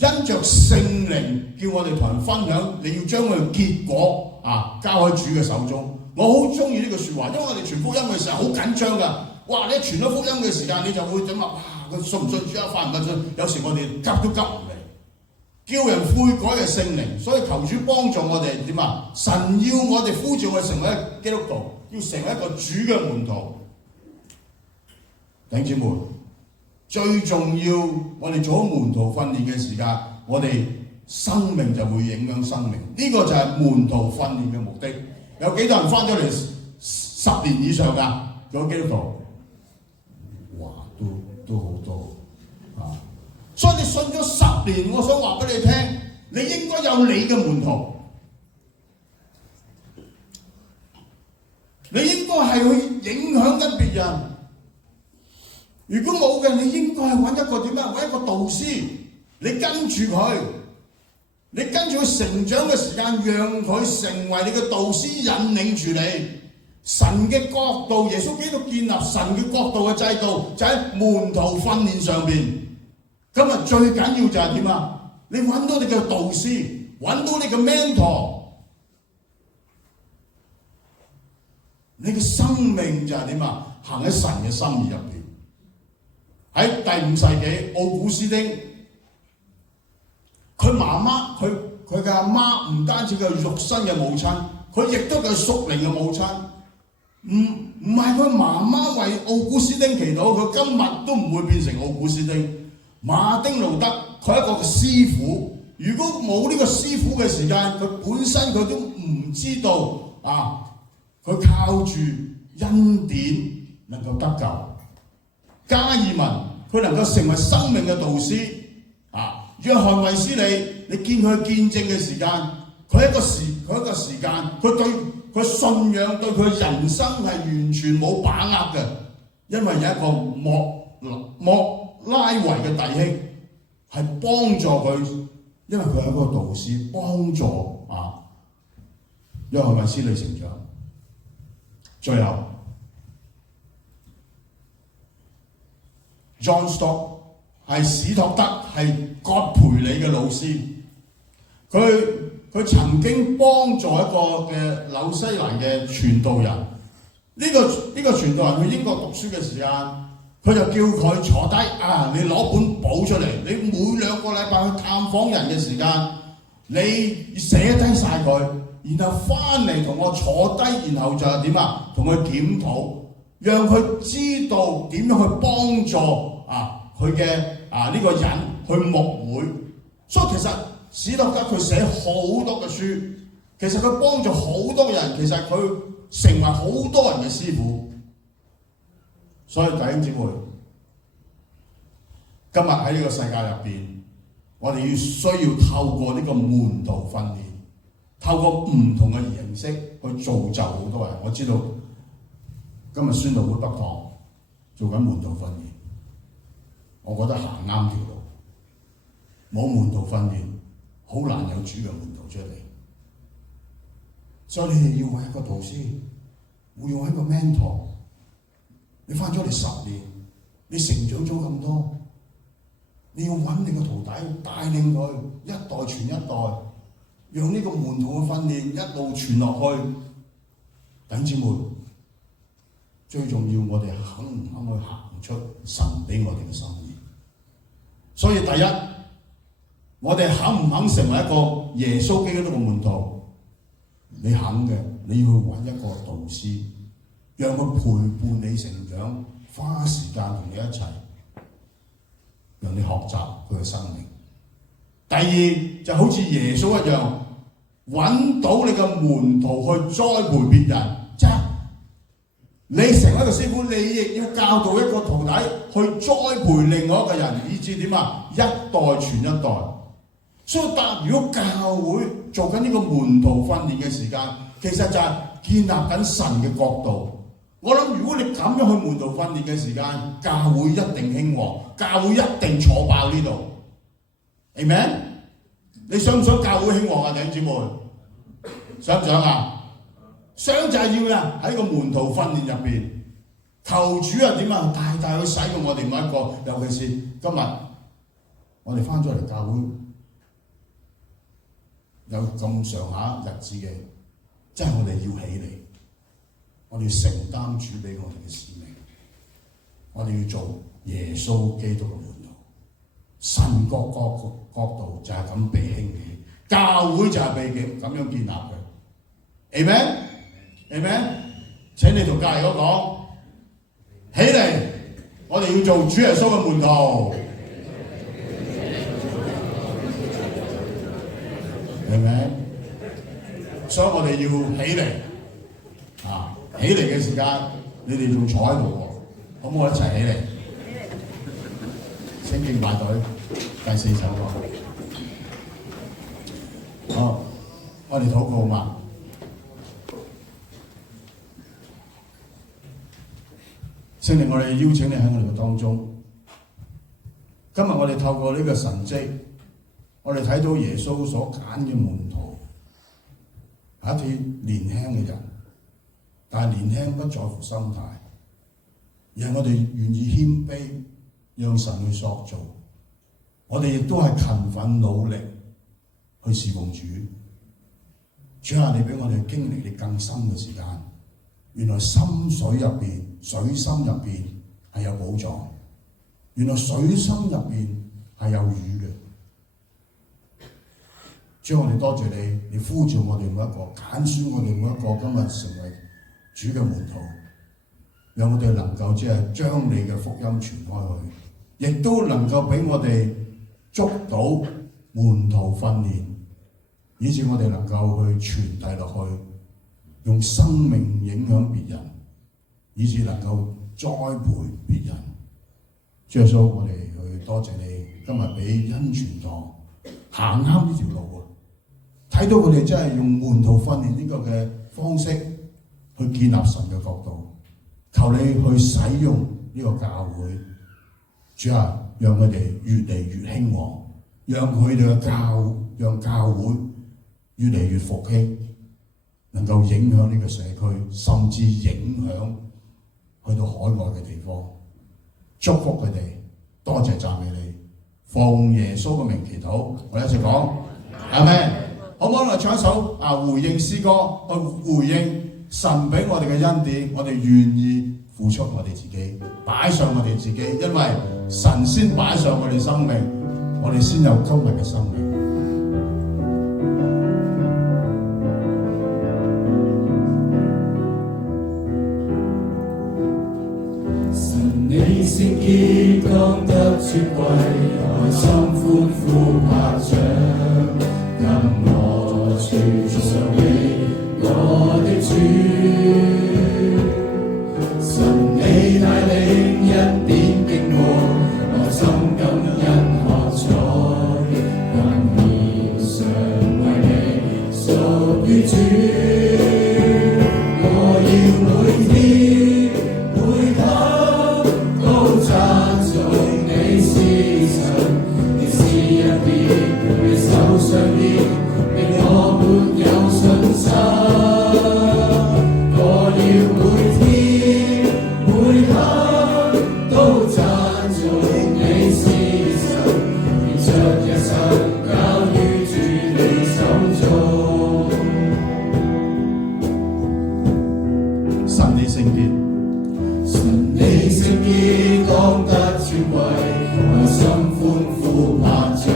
因着聖靈叫我哋同人分享，你要將佢嘅結果交喺主嘅手中。我好中意呢句説話，因為我哋傳福音嘅時候好緊張㗎。你一傳咗福音嘅時間，你就會點佢信唔信主快唔快信？有時我哋急都急唔嚟，叫人悔改嘅聖靈。所以求主幫助我哋點神要我哋呼召我哋成為基督徒，要成為一個主嘅門徒。弟兄姊妹，最重要，我哋做好門徒訓練嘅時間，我哋生命就會影響生命。呢個就係門徒訓練嘅目的。有幾多人翻咗嚟10年以上㗎？有基督徒？哇，都好多啊！所以你信咗10年，我想話俾你聽，你應該有你嘅門徒，你應該係去影響緊別人。如果冇嘅，你應該係揾一個點啊？揾一個導師，你跟住佢，你跟住佢成長嘅時間，讓佢成為你嘅導師，引領住你。神嘅國度，耶穌基督建立神嘅國度嘅制度，就喺門徒訓練上邊。今日最緊要就係點啊？你揾到你嘅導師，揾到你嘅 mentor， 你嘅生命就係點啊？行喺神嘅心意入邊。喺第5世紀，奧古斯丁，佢媽媽，佢嘅阿媽唔單止佢肉身嘅母親，佢亦都係屬靈嘅母親。唔係佢媽媽為奧古斯丁祈禱，佢今日都唔會變成奧古斯丁。馬丁路德佢係一個師傅，如果冇呢個師傅嘅時間，佢本身佢都唔知道啊，佢靠住恩典能夠得救。加爾文佢能夠成為生命嘅導師啊！約翰衛斯理，你見佢見證嘅時間，佢一個時間，佢對佢信仰對佢人生係完全冇把握嘅，因為有一個莫拉維嘅弟兄係幫助佢，因為佢係一個導師，幫助約翰衛斯理成長。最後 John Stott 係史托德，係葛培理嘅老師。佢曾經幫助一個嘅紐西蘭嘅傳道人。呢個傳道人去英國讀書嘅時間，佢就叫佢坐低你攞本簿出嚟，你每2個禮拜去探訪人嘅時間，你寫低晒佢，然後翻嚟同我坐低，然後就係點啊？同佢檢討。讓佢知道點樣去幫助佢嘅呢個人去牧會。所以其實史托德佢寫好多嘅書，其實佢幫助好多人，其實佢成為好多人嘅師傅。所以弟兄姊妹，今日喺呢個世界入邊，我哋需要透過呢個門徒訓練，透過唔同嘅形式去造就好多人。我知道今日宣道會北堂做緊門徒訓練，我覺得行啱條路。冇門徒訓練，好難有主嘅門徒出嚟。所以你哋要揾一個導師，會用一個 mentor。你翻咗嚟10年，你成長咗咁多，你要揾你個徒弟帶領佢，一代傳一代，讓呢個門徒嘅訓練一路傳落去。弟兄姊妹，最重要我哋肯唔肯去行出神俾我哋嘅心意。所以第一，我哋肯唔肯成為一個耶穌基督嘅門徒？你肯嘅，你要去揾一個導師，讓佢陪伴你成長，花時間同你一齊，讓你學習佢嘅生命。第二，就好似耶穌一樣，揾到你嘅門徒去栽培別人。即係你成為一個師傅，你亦要教導一個徒弟去栽培另外一個人，以至點啊？一代傳一代。所以如果教會做緊呢個門徒訓練嘅時間，其實就係建立緊神嘅國度。我諗如果你咁樣去門徒訓練嘅時間，教會一定興旺，教會一定坐爆呢度。Amen？ 你想唔想教會興旺啊，弟兄姊妹？想唔想啊？想就係要喺個門徒訓練入邊，求主點啊，大大去使用我哋每一個，尤其是今日我哋翻咗嚟教會有咁上下日子嘅，真係我哋要起嚟，我哋要承擔主俾我哋嘅使命，我哋要做耶穌基督嘅門徒。神國角度就係咁被興起，教會就係被咁樣建立嘅。Amen？Amen？ 請你同隔離嗰講，起嚟我哋要做主耶穌嘅門徒，明唔明？所以我哋要起嚟起嚟嘅時間，你哋仲坐喺度喎，好唔好一齊起嚟？聖經大隊第4首歌，好，我哋禱告嘛。聖靈，我哋邀請你喺我哋嘅當中。今日我哋透過呢個神蹟，我哋睇到耶穌所揀嘅門徒係一啲年輕嘅人，但係年輕不在乎心態，而係我哋願意謙卑，讓神去塑造。我哋亦都係勤奮努力去侍奉主。主啊，你俾我哋經歷你更深嘅時間。原來深水入邊、水深入邊係有寶藏，原來水深入邊係有魚嘅。主，我哋多謝你，你呼召我哋每一個，揀選我哋每一個，今日成為主嘅門徒，讓我哋能夠將你嘅福音傳開去，亦都能夠俾我哋捉到門徒訓練，以致我哋能夠去傳遞落去。用生命影響別人，以致能夠栽培別人。主耶穌，我哋去多謝你，今日俾恩傳堂行啱呢條路喎，睇到佢哋真係用門徒訓練呢個嘅方式去建立神嘅國度。求你去使用呢個教會，主啊，讓佢哋越嚟越興旺，讓佢哋嘅讓教會越嚟越復興。能夠影響呢個社區，甚至影響去到海外嘅地方，祝福佢哋，多謝讚美你，奉耶穌嘅名祈禱，我哋一齊講，阿們，好唔好？我哋唱一首回應詩歌，去回應神俾我哋嘅恩典，我哋願意付出我哋自己，擺上我哋自己，因為神先擺上我哋生命，我哋先有今日嘅生命。你聖潔當得尊貴，內心歡呼拍掌，跟我傳上你我的主。神你帶領恩典經過，內心感恩喝彩，但面上為你屬於主。我要每天每刻都讚頌你是神，你是恩典，你手上邊令我滿有信心。我要每天每刻都讚頌你是神，願將一生交於主你手中。神你聖潔。你聖潔當得尊貴，內心歡呼拍掌，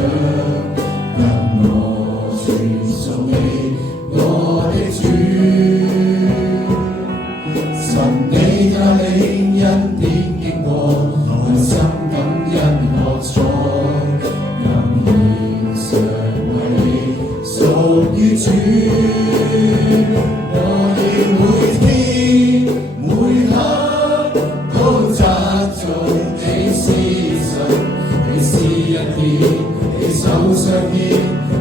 跟我傳頌你我的主。神你帶領恩典經過，內心感恩喝彩，任獻上為你屬於主。我要每天每刻都讚頌你是神，你是恩典，你手上邊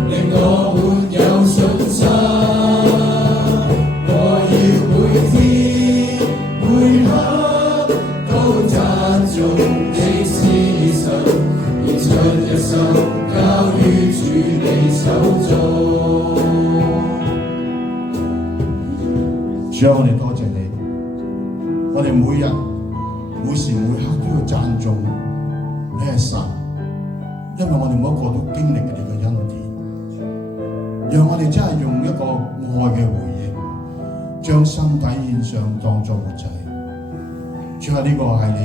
令我滿有信心。我要每天每刻都讚頌你是神，願將一生交於主你手中。主啊，我哋多謝你，我哋每日每時每刻都要讚頌你係神，因為我哋每一個都經歷你嘅恩典，讓我哋真係用一個愛嘅回應，將身體獻上當作活祭。主啊，呢個係你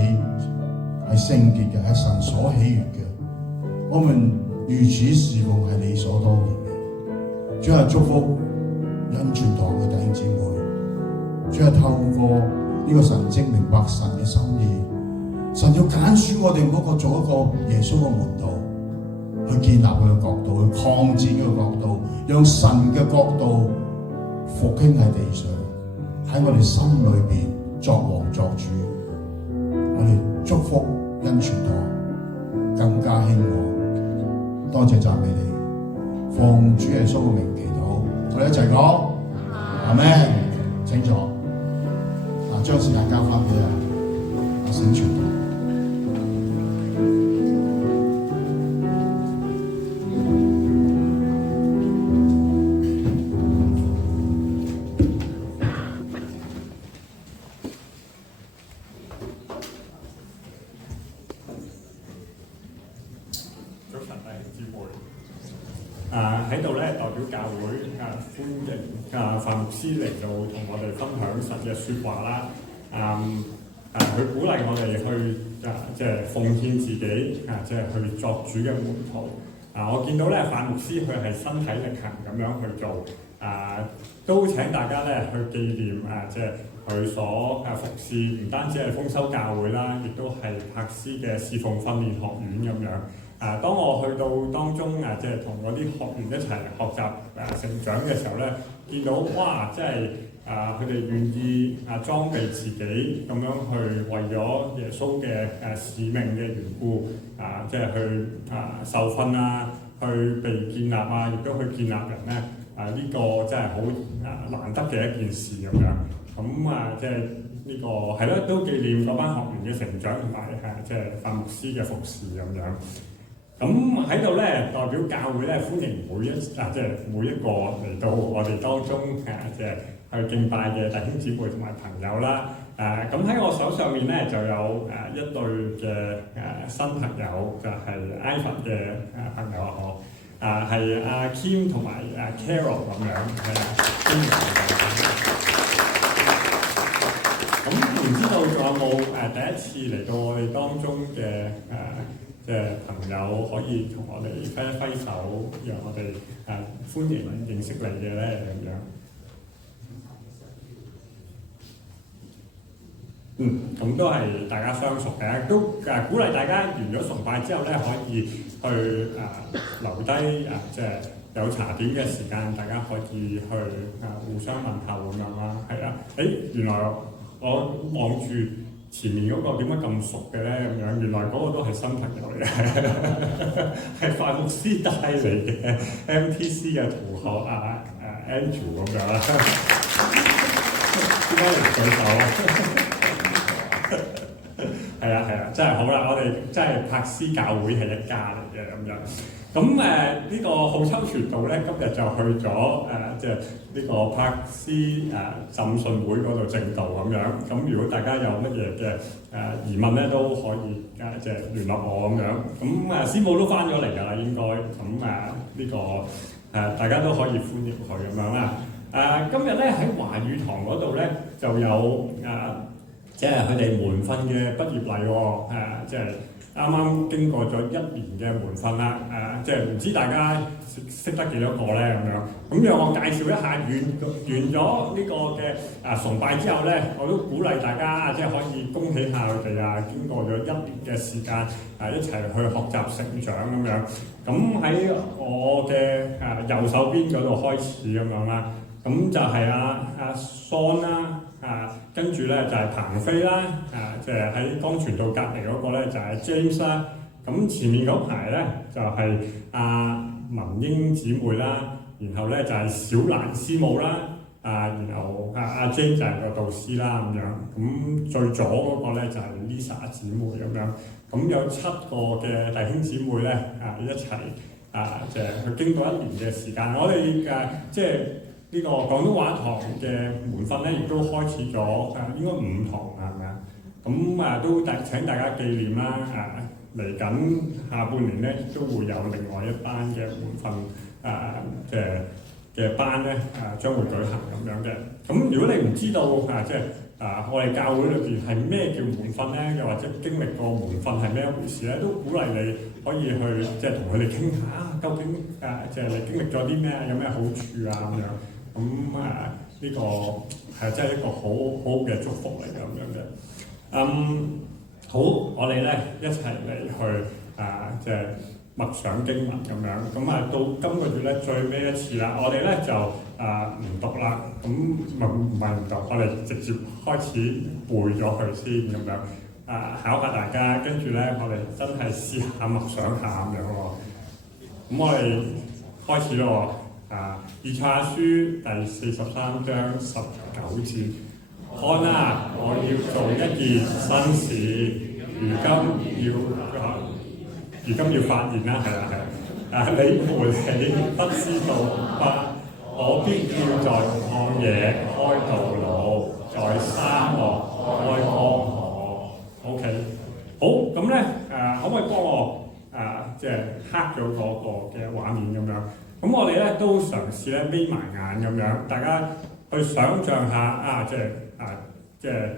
係聖潔嘅，係神所喜悅嘅，我們如此侍奉係理所當然嘅。主啊，祝福恩泉堂嘅弟兄姊妹，主啊，透過呢個神蹟明白神嘅心意，神要揀選我哋每一個做一個耶穌嘅門徒，去建立佢嘅國度，去擴展佢嘅國度，讓神嘅國度復興喺地上，喺我哋心裏邊作王作主。我哋祝福恩傳堂更加興旺。多謝讚美你，奉主耶穌嘅名祈禱，我哋一齊講阿們。請坐。將時間交翻俾阿醒傳道。早晨弟兄姊妹，喺度咧代表教會歡迎范牧師嚟到同我哋分享神嘅説話啦。佢鼓勵我哋去即係奉獻自己即係去作主嘅門徒。我見到咧范牧師佢係身體力行咁樣去做。都請大家咧去紀念即係佢所服侍，唔單止係豐收教會啦，亦都係柏斯嘅侍奉訓練學院咁樣。當我去到當中即係同嗰啲學員一齊學習成長嘅時候咧，見到哇，即係佢哋願意裝備自己咁樣去為咗耶穌嘅使命嘅緣故即係去受訓去被建立亦都去建立人咧。呢個真係好難得嘅一件事咁樣。咁即係呢個係咯，都紀念嗰班學員嘅成長同埋即係范牧師嘅服侍咁樣。咁喺度咧，代表教會咧歡迎即係每一個嚟到我哋當中即係去敬拜嘅弟兄姊妹同埋朋友啦。咁喺我手上面咧就有一對嘅新朋友，就係 Ivan 嘅朋友係阿 Kim 同埋Carol 咁樣，咁唔知道仲有冇第一次嚟到我哋當中嘅即係朋友可以同我哋揮一揮手，讓我哋歡迎認識你嘅咧咁樣。咁都係大家相熟嘅，都鼓勵大家完咗崇拜之後咧，可以去留低即係有茶點嘅時間，大家可以去互相問候咁樣啦。係啊，原來我望住前面嗰個點解咁熟嘅咧咁樣，原來嗰個都係新朋友嚟嘅，係范牧師帶嚟嘅 MTC 嘅同學Andrew 咁樣啦。點解你唔舉手啊？係啊，真係好啦！我哋真係柏斯教會係一家嚟嘅咁樣。咁呢個浩秋傳道咧，今日就去咗即係呢個柏斯浸信會嗰度證道咁樣。咁如果大家有乜嘢嘅疑問咧，都可以即係聯絡我咁樣。咁師母都翻咗嚟㗎啦，應該。咁呢個大家都可以歡迎佢咁樣啦。今日咧喺華語堂嗰度咧就有即係佢哋門訓嘅畢業禮喎，即係啱啱經過咗1年嘅門訓啦，即係唔知大家識得幾多個咧咁樣。咁讓我介紹一下，完咗呢個嘅崇拜之後咧，我都鼓勵大家即係可以恭喜下佢哋經過咗1年嘅時間一齊去學習成長咁樣。咁喺我嘅右手邊嗰度開始咁樣啦，咁就係阿Son啦。跟住咧就係彭飛啦，即係喺江傳道隔離嗰個咧就係 James 啦。咁前面嗰排咧就係文英姊妹啦，然後咧就係小蘭師母啦，然後阿 James 就係個導師啦咁樣。咁最左嗰個咧就係 Lisa 姊妹咁樣。咁有7個嘅弟兄姊妹咧一齊即係去經過1年嘅時間。我哋即係。呢個廣東話堂嘅門訓咧，亦都開始咗應該5堂係咪啊？咁都請大家紀念啦。嚟緊下半年咧，都會有另外一班嘅門訓嘅班咧將會舉行咁樣嘅。咁如果你唔知道即係我哋教會裏邊係咩叫門訓咧，又或者經歷過門訓係咩一回事咧，都鼓勵你可以去即係同佢哋傾下究竟即係你經歷咗啲咩，有咩好處咁樣。咁呢個係真係一個好好嘅祝福嚟嘅咁樣嘅。好好，我哋咧一齊嚟去即係默想經文咁樣。咁到今個月咧最尾一次啦，我哋咧就唔讀啦。咁唔係唔讀，我哋直接開始背咗佢先咁樣。考下大家，跟住咧我哋真係試下默想下咁樣喎。咁我哋開始咯喎。以賽亞書第43章19節。看啊！我要做一件新事，如今要發現啦，係啦。你們豈不知道嗎？我必要在曠野開道路，在沙漠開江河。OK， 好，咁咧可唔可以幫我即係黑咗嗰個嘅畫面咁樣？咁我哋咧都嘗試咧眯埋眼咁樣，大家去想像下即係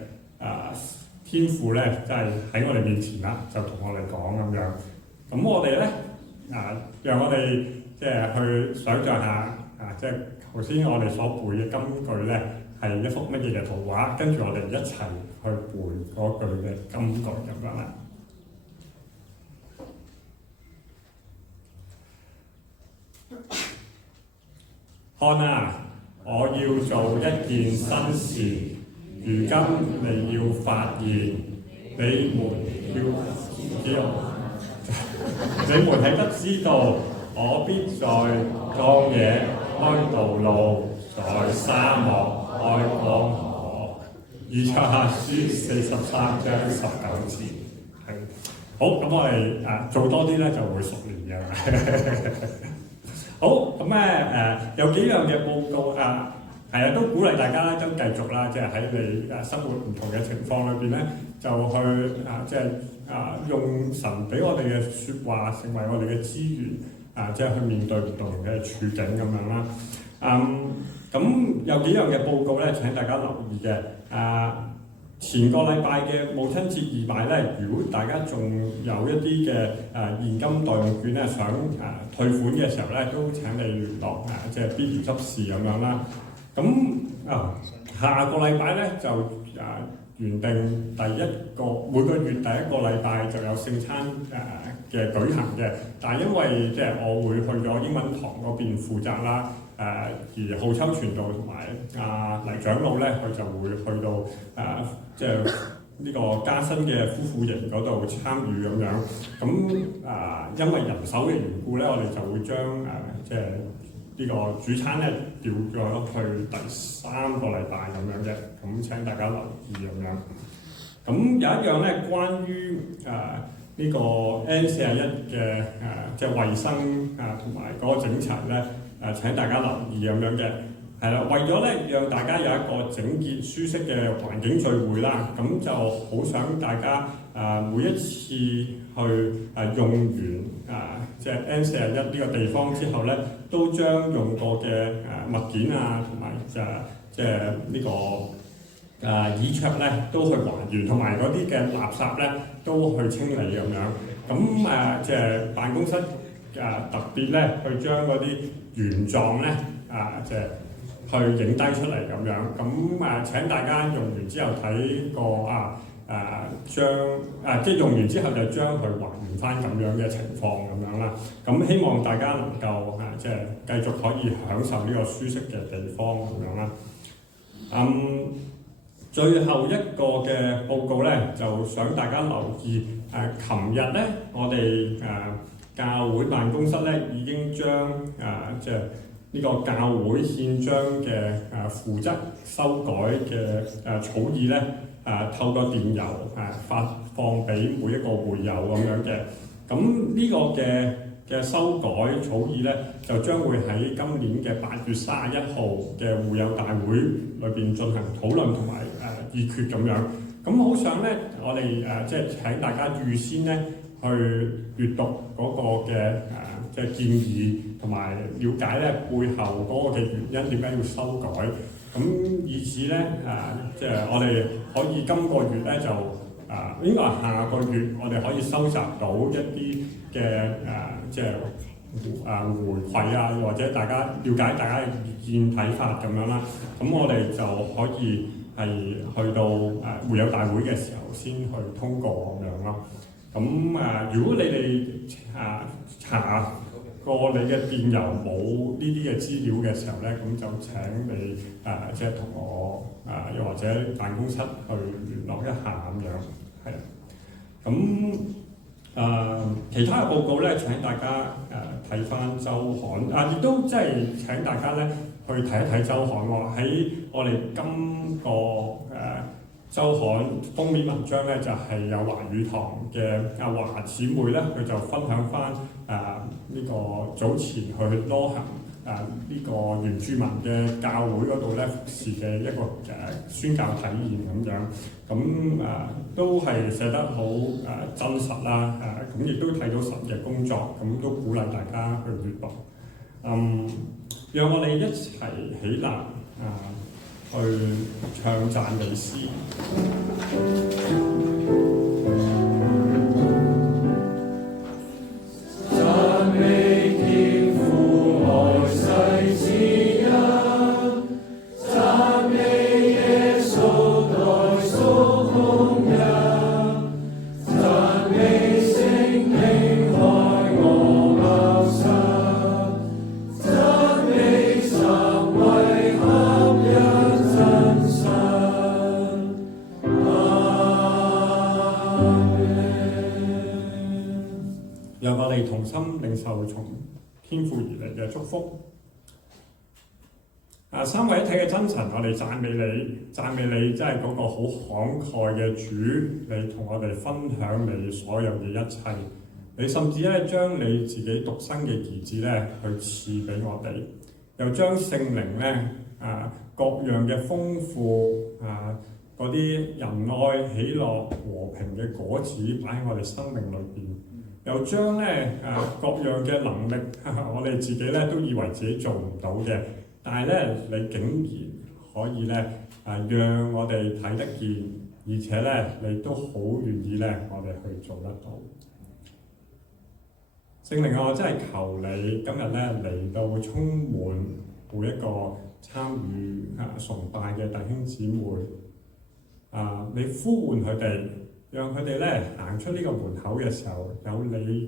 天父咧，真係喺我哋面前啦，就同我哋講咁樣。咁我哋咧讓我哋即係去想像下即係頭先我哋所背嘅金句咧，係一幅乜嘢嘅圖畫，跟住我哋一齊去背嗰句嘅金句咁樣啦。看啊！我要做一件新事，如今你要發現，你們豈不知道，我必在曠野開道路，在沙漠開江河。以賽亞書43章19節。好，咁我哋做多啲咧就會熟練嘅啦。好，咁有幾樣嘅報告都鼓勵大家咧都繼續啦，即係喺你生活唔同嘅情況裏邊咧，就去用神俾我哋嘅説話成為我哋嘅資源即係去面對唔同嘅處境咁樣啦。咁有幾樣嘅報告咧，請大家留意嘅。前個禮拜嘅母親節義賣咧，如果大家仲有一啲嘅現金代用券咧，想退款嘅時候咧，都請你聯絡即係 Billy 執事咁樣啦。咁下個禮拜咧就原定每個月第一個禮拜就有聖餐嘅舉行嘅，但係因為即係我會去咗英文堂嗰邊負責啦。而浩秋傳道同埋黎長老咧，佢就會去到即係呢個加新嘅夫婦營嗰度參與咁樣。咁因為人手嘅緣故咧，我哋就會將即係呢個主餐咧調咗去第3個禮拜咁樣嘅。咁請大家留意咁樣。咁有一樣咧，關於呢個 N41嘅即係衞生同埋嗰個整齊咧。請大家留意咁樣嘅，係啦，為咗咧讓大家有一個整潔舒適嘅環境聚會啦，咁就好想大家每一次去用完即係 N41呢個地方之後咧，都將用過嘅物件同埋即係呢個椅桌咧都去還原，同埋嗰啲嘅垃圾咧都去清理咁樣。咁即係辦公室特別咧去將嗰啲原狀咧即係去影低出嚟咁樣。咁請大家用完之後睇過即係用完之後就將佢還原翻咁樣嘅情況咁樣啦。咁希望大家能夠即係繼續可以享受呢個舒適嘅地方咁樣啦。最後一個嘅報告咧，就想大家留意琴日咧我哋教會辦公室咧已經將即係呢個教會憲章嘅附則修改嘅草擬咧透過電郵發放俾每一個會友咁樣嘅。咁呢個嘅修改草擬咧就將會喺今年嘅8月31號嘅會友大會裏邊進行討論同埋議決咁樣。咁好想咧我哋即係請大家預先咧去閱讀嗰個嘅即係建議，同埋了解咧背後嗰個嘅原因點解要修改。咁以此咧即係我哋可以今個月咧就應該係下個月我哋可以收集到一啲嘅即係回饋或者大家了解大家嘅意見睇法咁樣啦。咁我哋就可以係去到會友大會嘅時候先去通過咁樣咯。咁如果你哋查過你嘅電郵冇呢啲嘅資料嘅時候咧，咁就請你即係同我又或者辦公室去聯絡一下咁樣，係啊。咁其他嘅報告咧，請大家睇翻週刊亦都即係請大家咧去睇一睇週刊喎。喺我哋今個週刊封面文章咧，就係有華語堂嘅華姊妹咧，佢就分享翻呢個早前去羅行呢個原住民嘅教會嗰度咧服侍嘅一個宣教體驗咁樣，咁都係寫得好真實啦，咁亦都睇到神嘅工作，咁都鼓勵大家去閱讀。讓我哋一齊起立去唱讚美詩。讓我哋同心領受從天父而嚟嘅祝福。三位一體嘅真神，我哋讚美你，讚美你，真係嗰個好慷慨嘅主，你同我哋分享你所有嘅一切。你甚至咧將你自己獨生嘅兒子咧去賜俾我哋，又將聖靈咧各樣嘅豐富嗰啲仁愛、喜樂、和平嘅果子擺喺我哋生命裏邊。又將咧各樣嘅能力，我哋自己咧都以為自己做唔到嘅，但係咧你竟然可以咧讓我哋睇得見，而且咧你都好願意咧我哋去做得到。聖靈啊，我真係求你今日咧嚟到充滿每一個參與崇拜嘅弟兄姊妹，你呼喚佢哋。讓佢哋咧行出呢個門口嘅時候，有你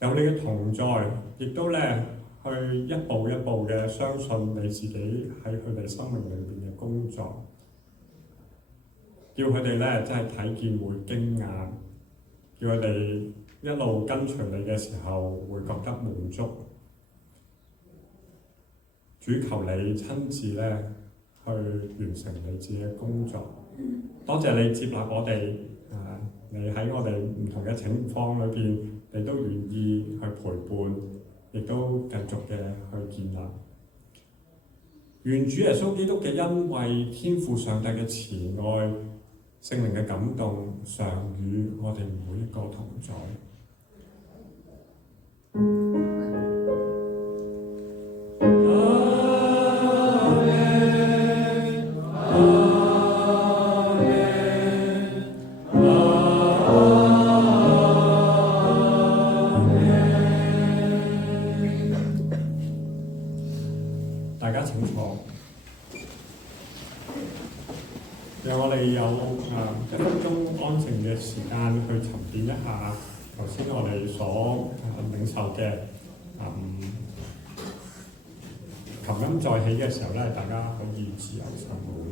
嘅同在，亦都咧去一步一步嘅相信你自己喺佢哋生命裏邊嘅工作，叫佢哋咧真係睇見會驚訝，叫佢哋一路跟隨你嘅時候會覺得滿足。主求你親自咧去完成你自己嘅工作。多謝你接納我哋，你喺我哋唔同嘅情況裏邊，你都願意去陪伴，亦都繼續嘅去建立。願主耶穌基督嘅恩惠、天父上帝嘅慈愛、聖靈嘅感動，常與我哋每一個同在。大家請坐，讓我哋有1分鐘安靜嘅時間去沉澱一下頭先我哋所領受嘅琴音再起嘅時候咧，大家可以自由散步。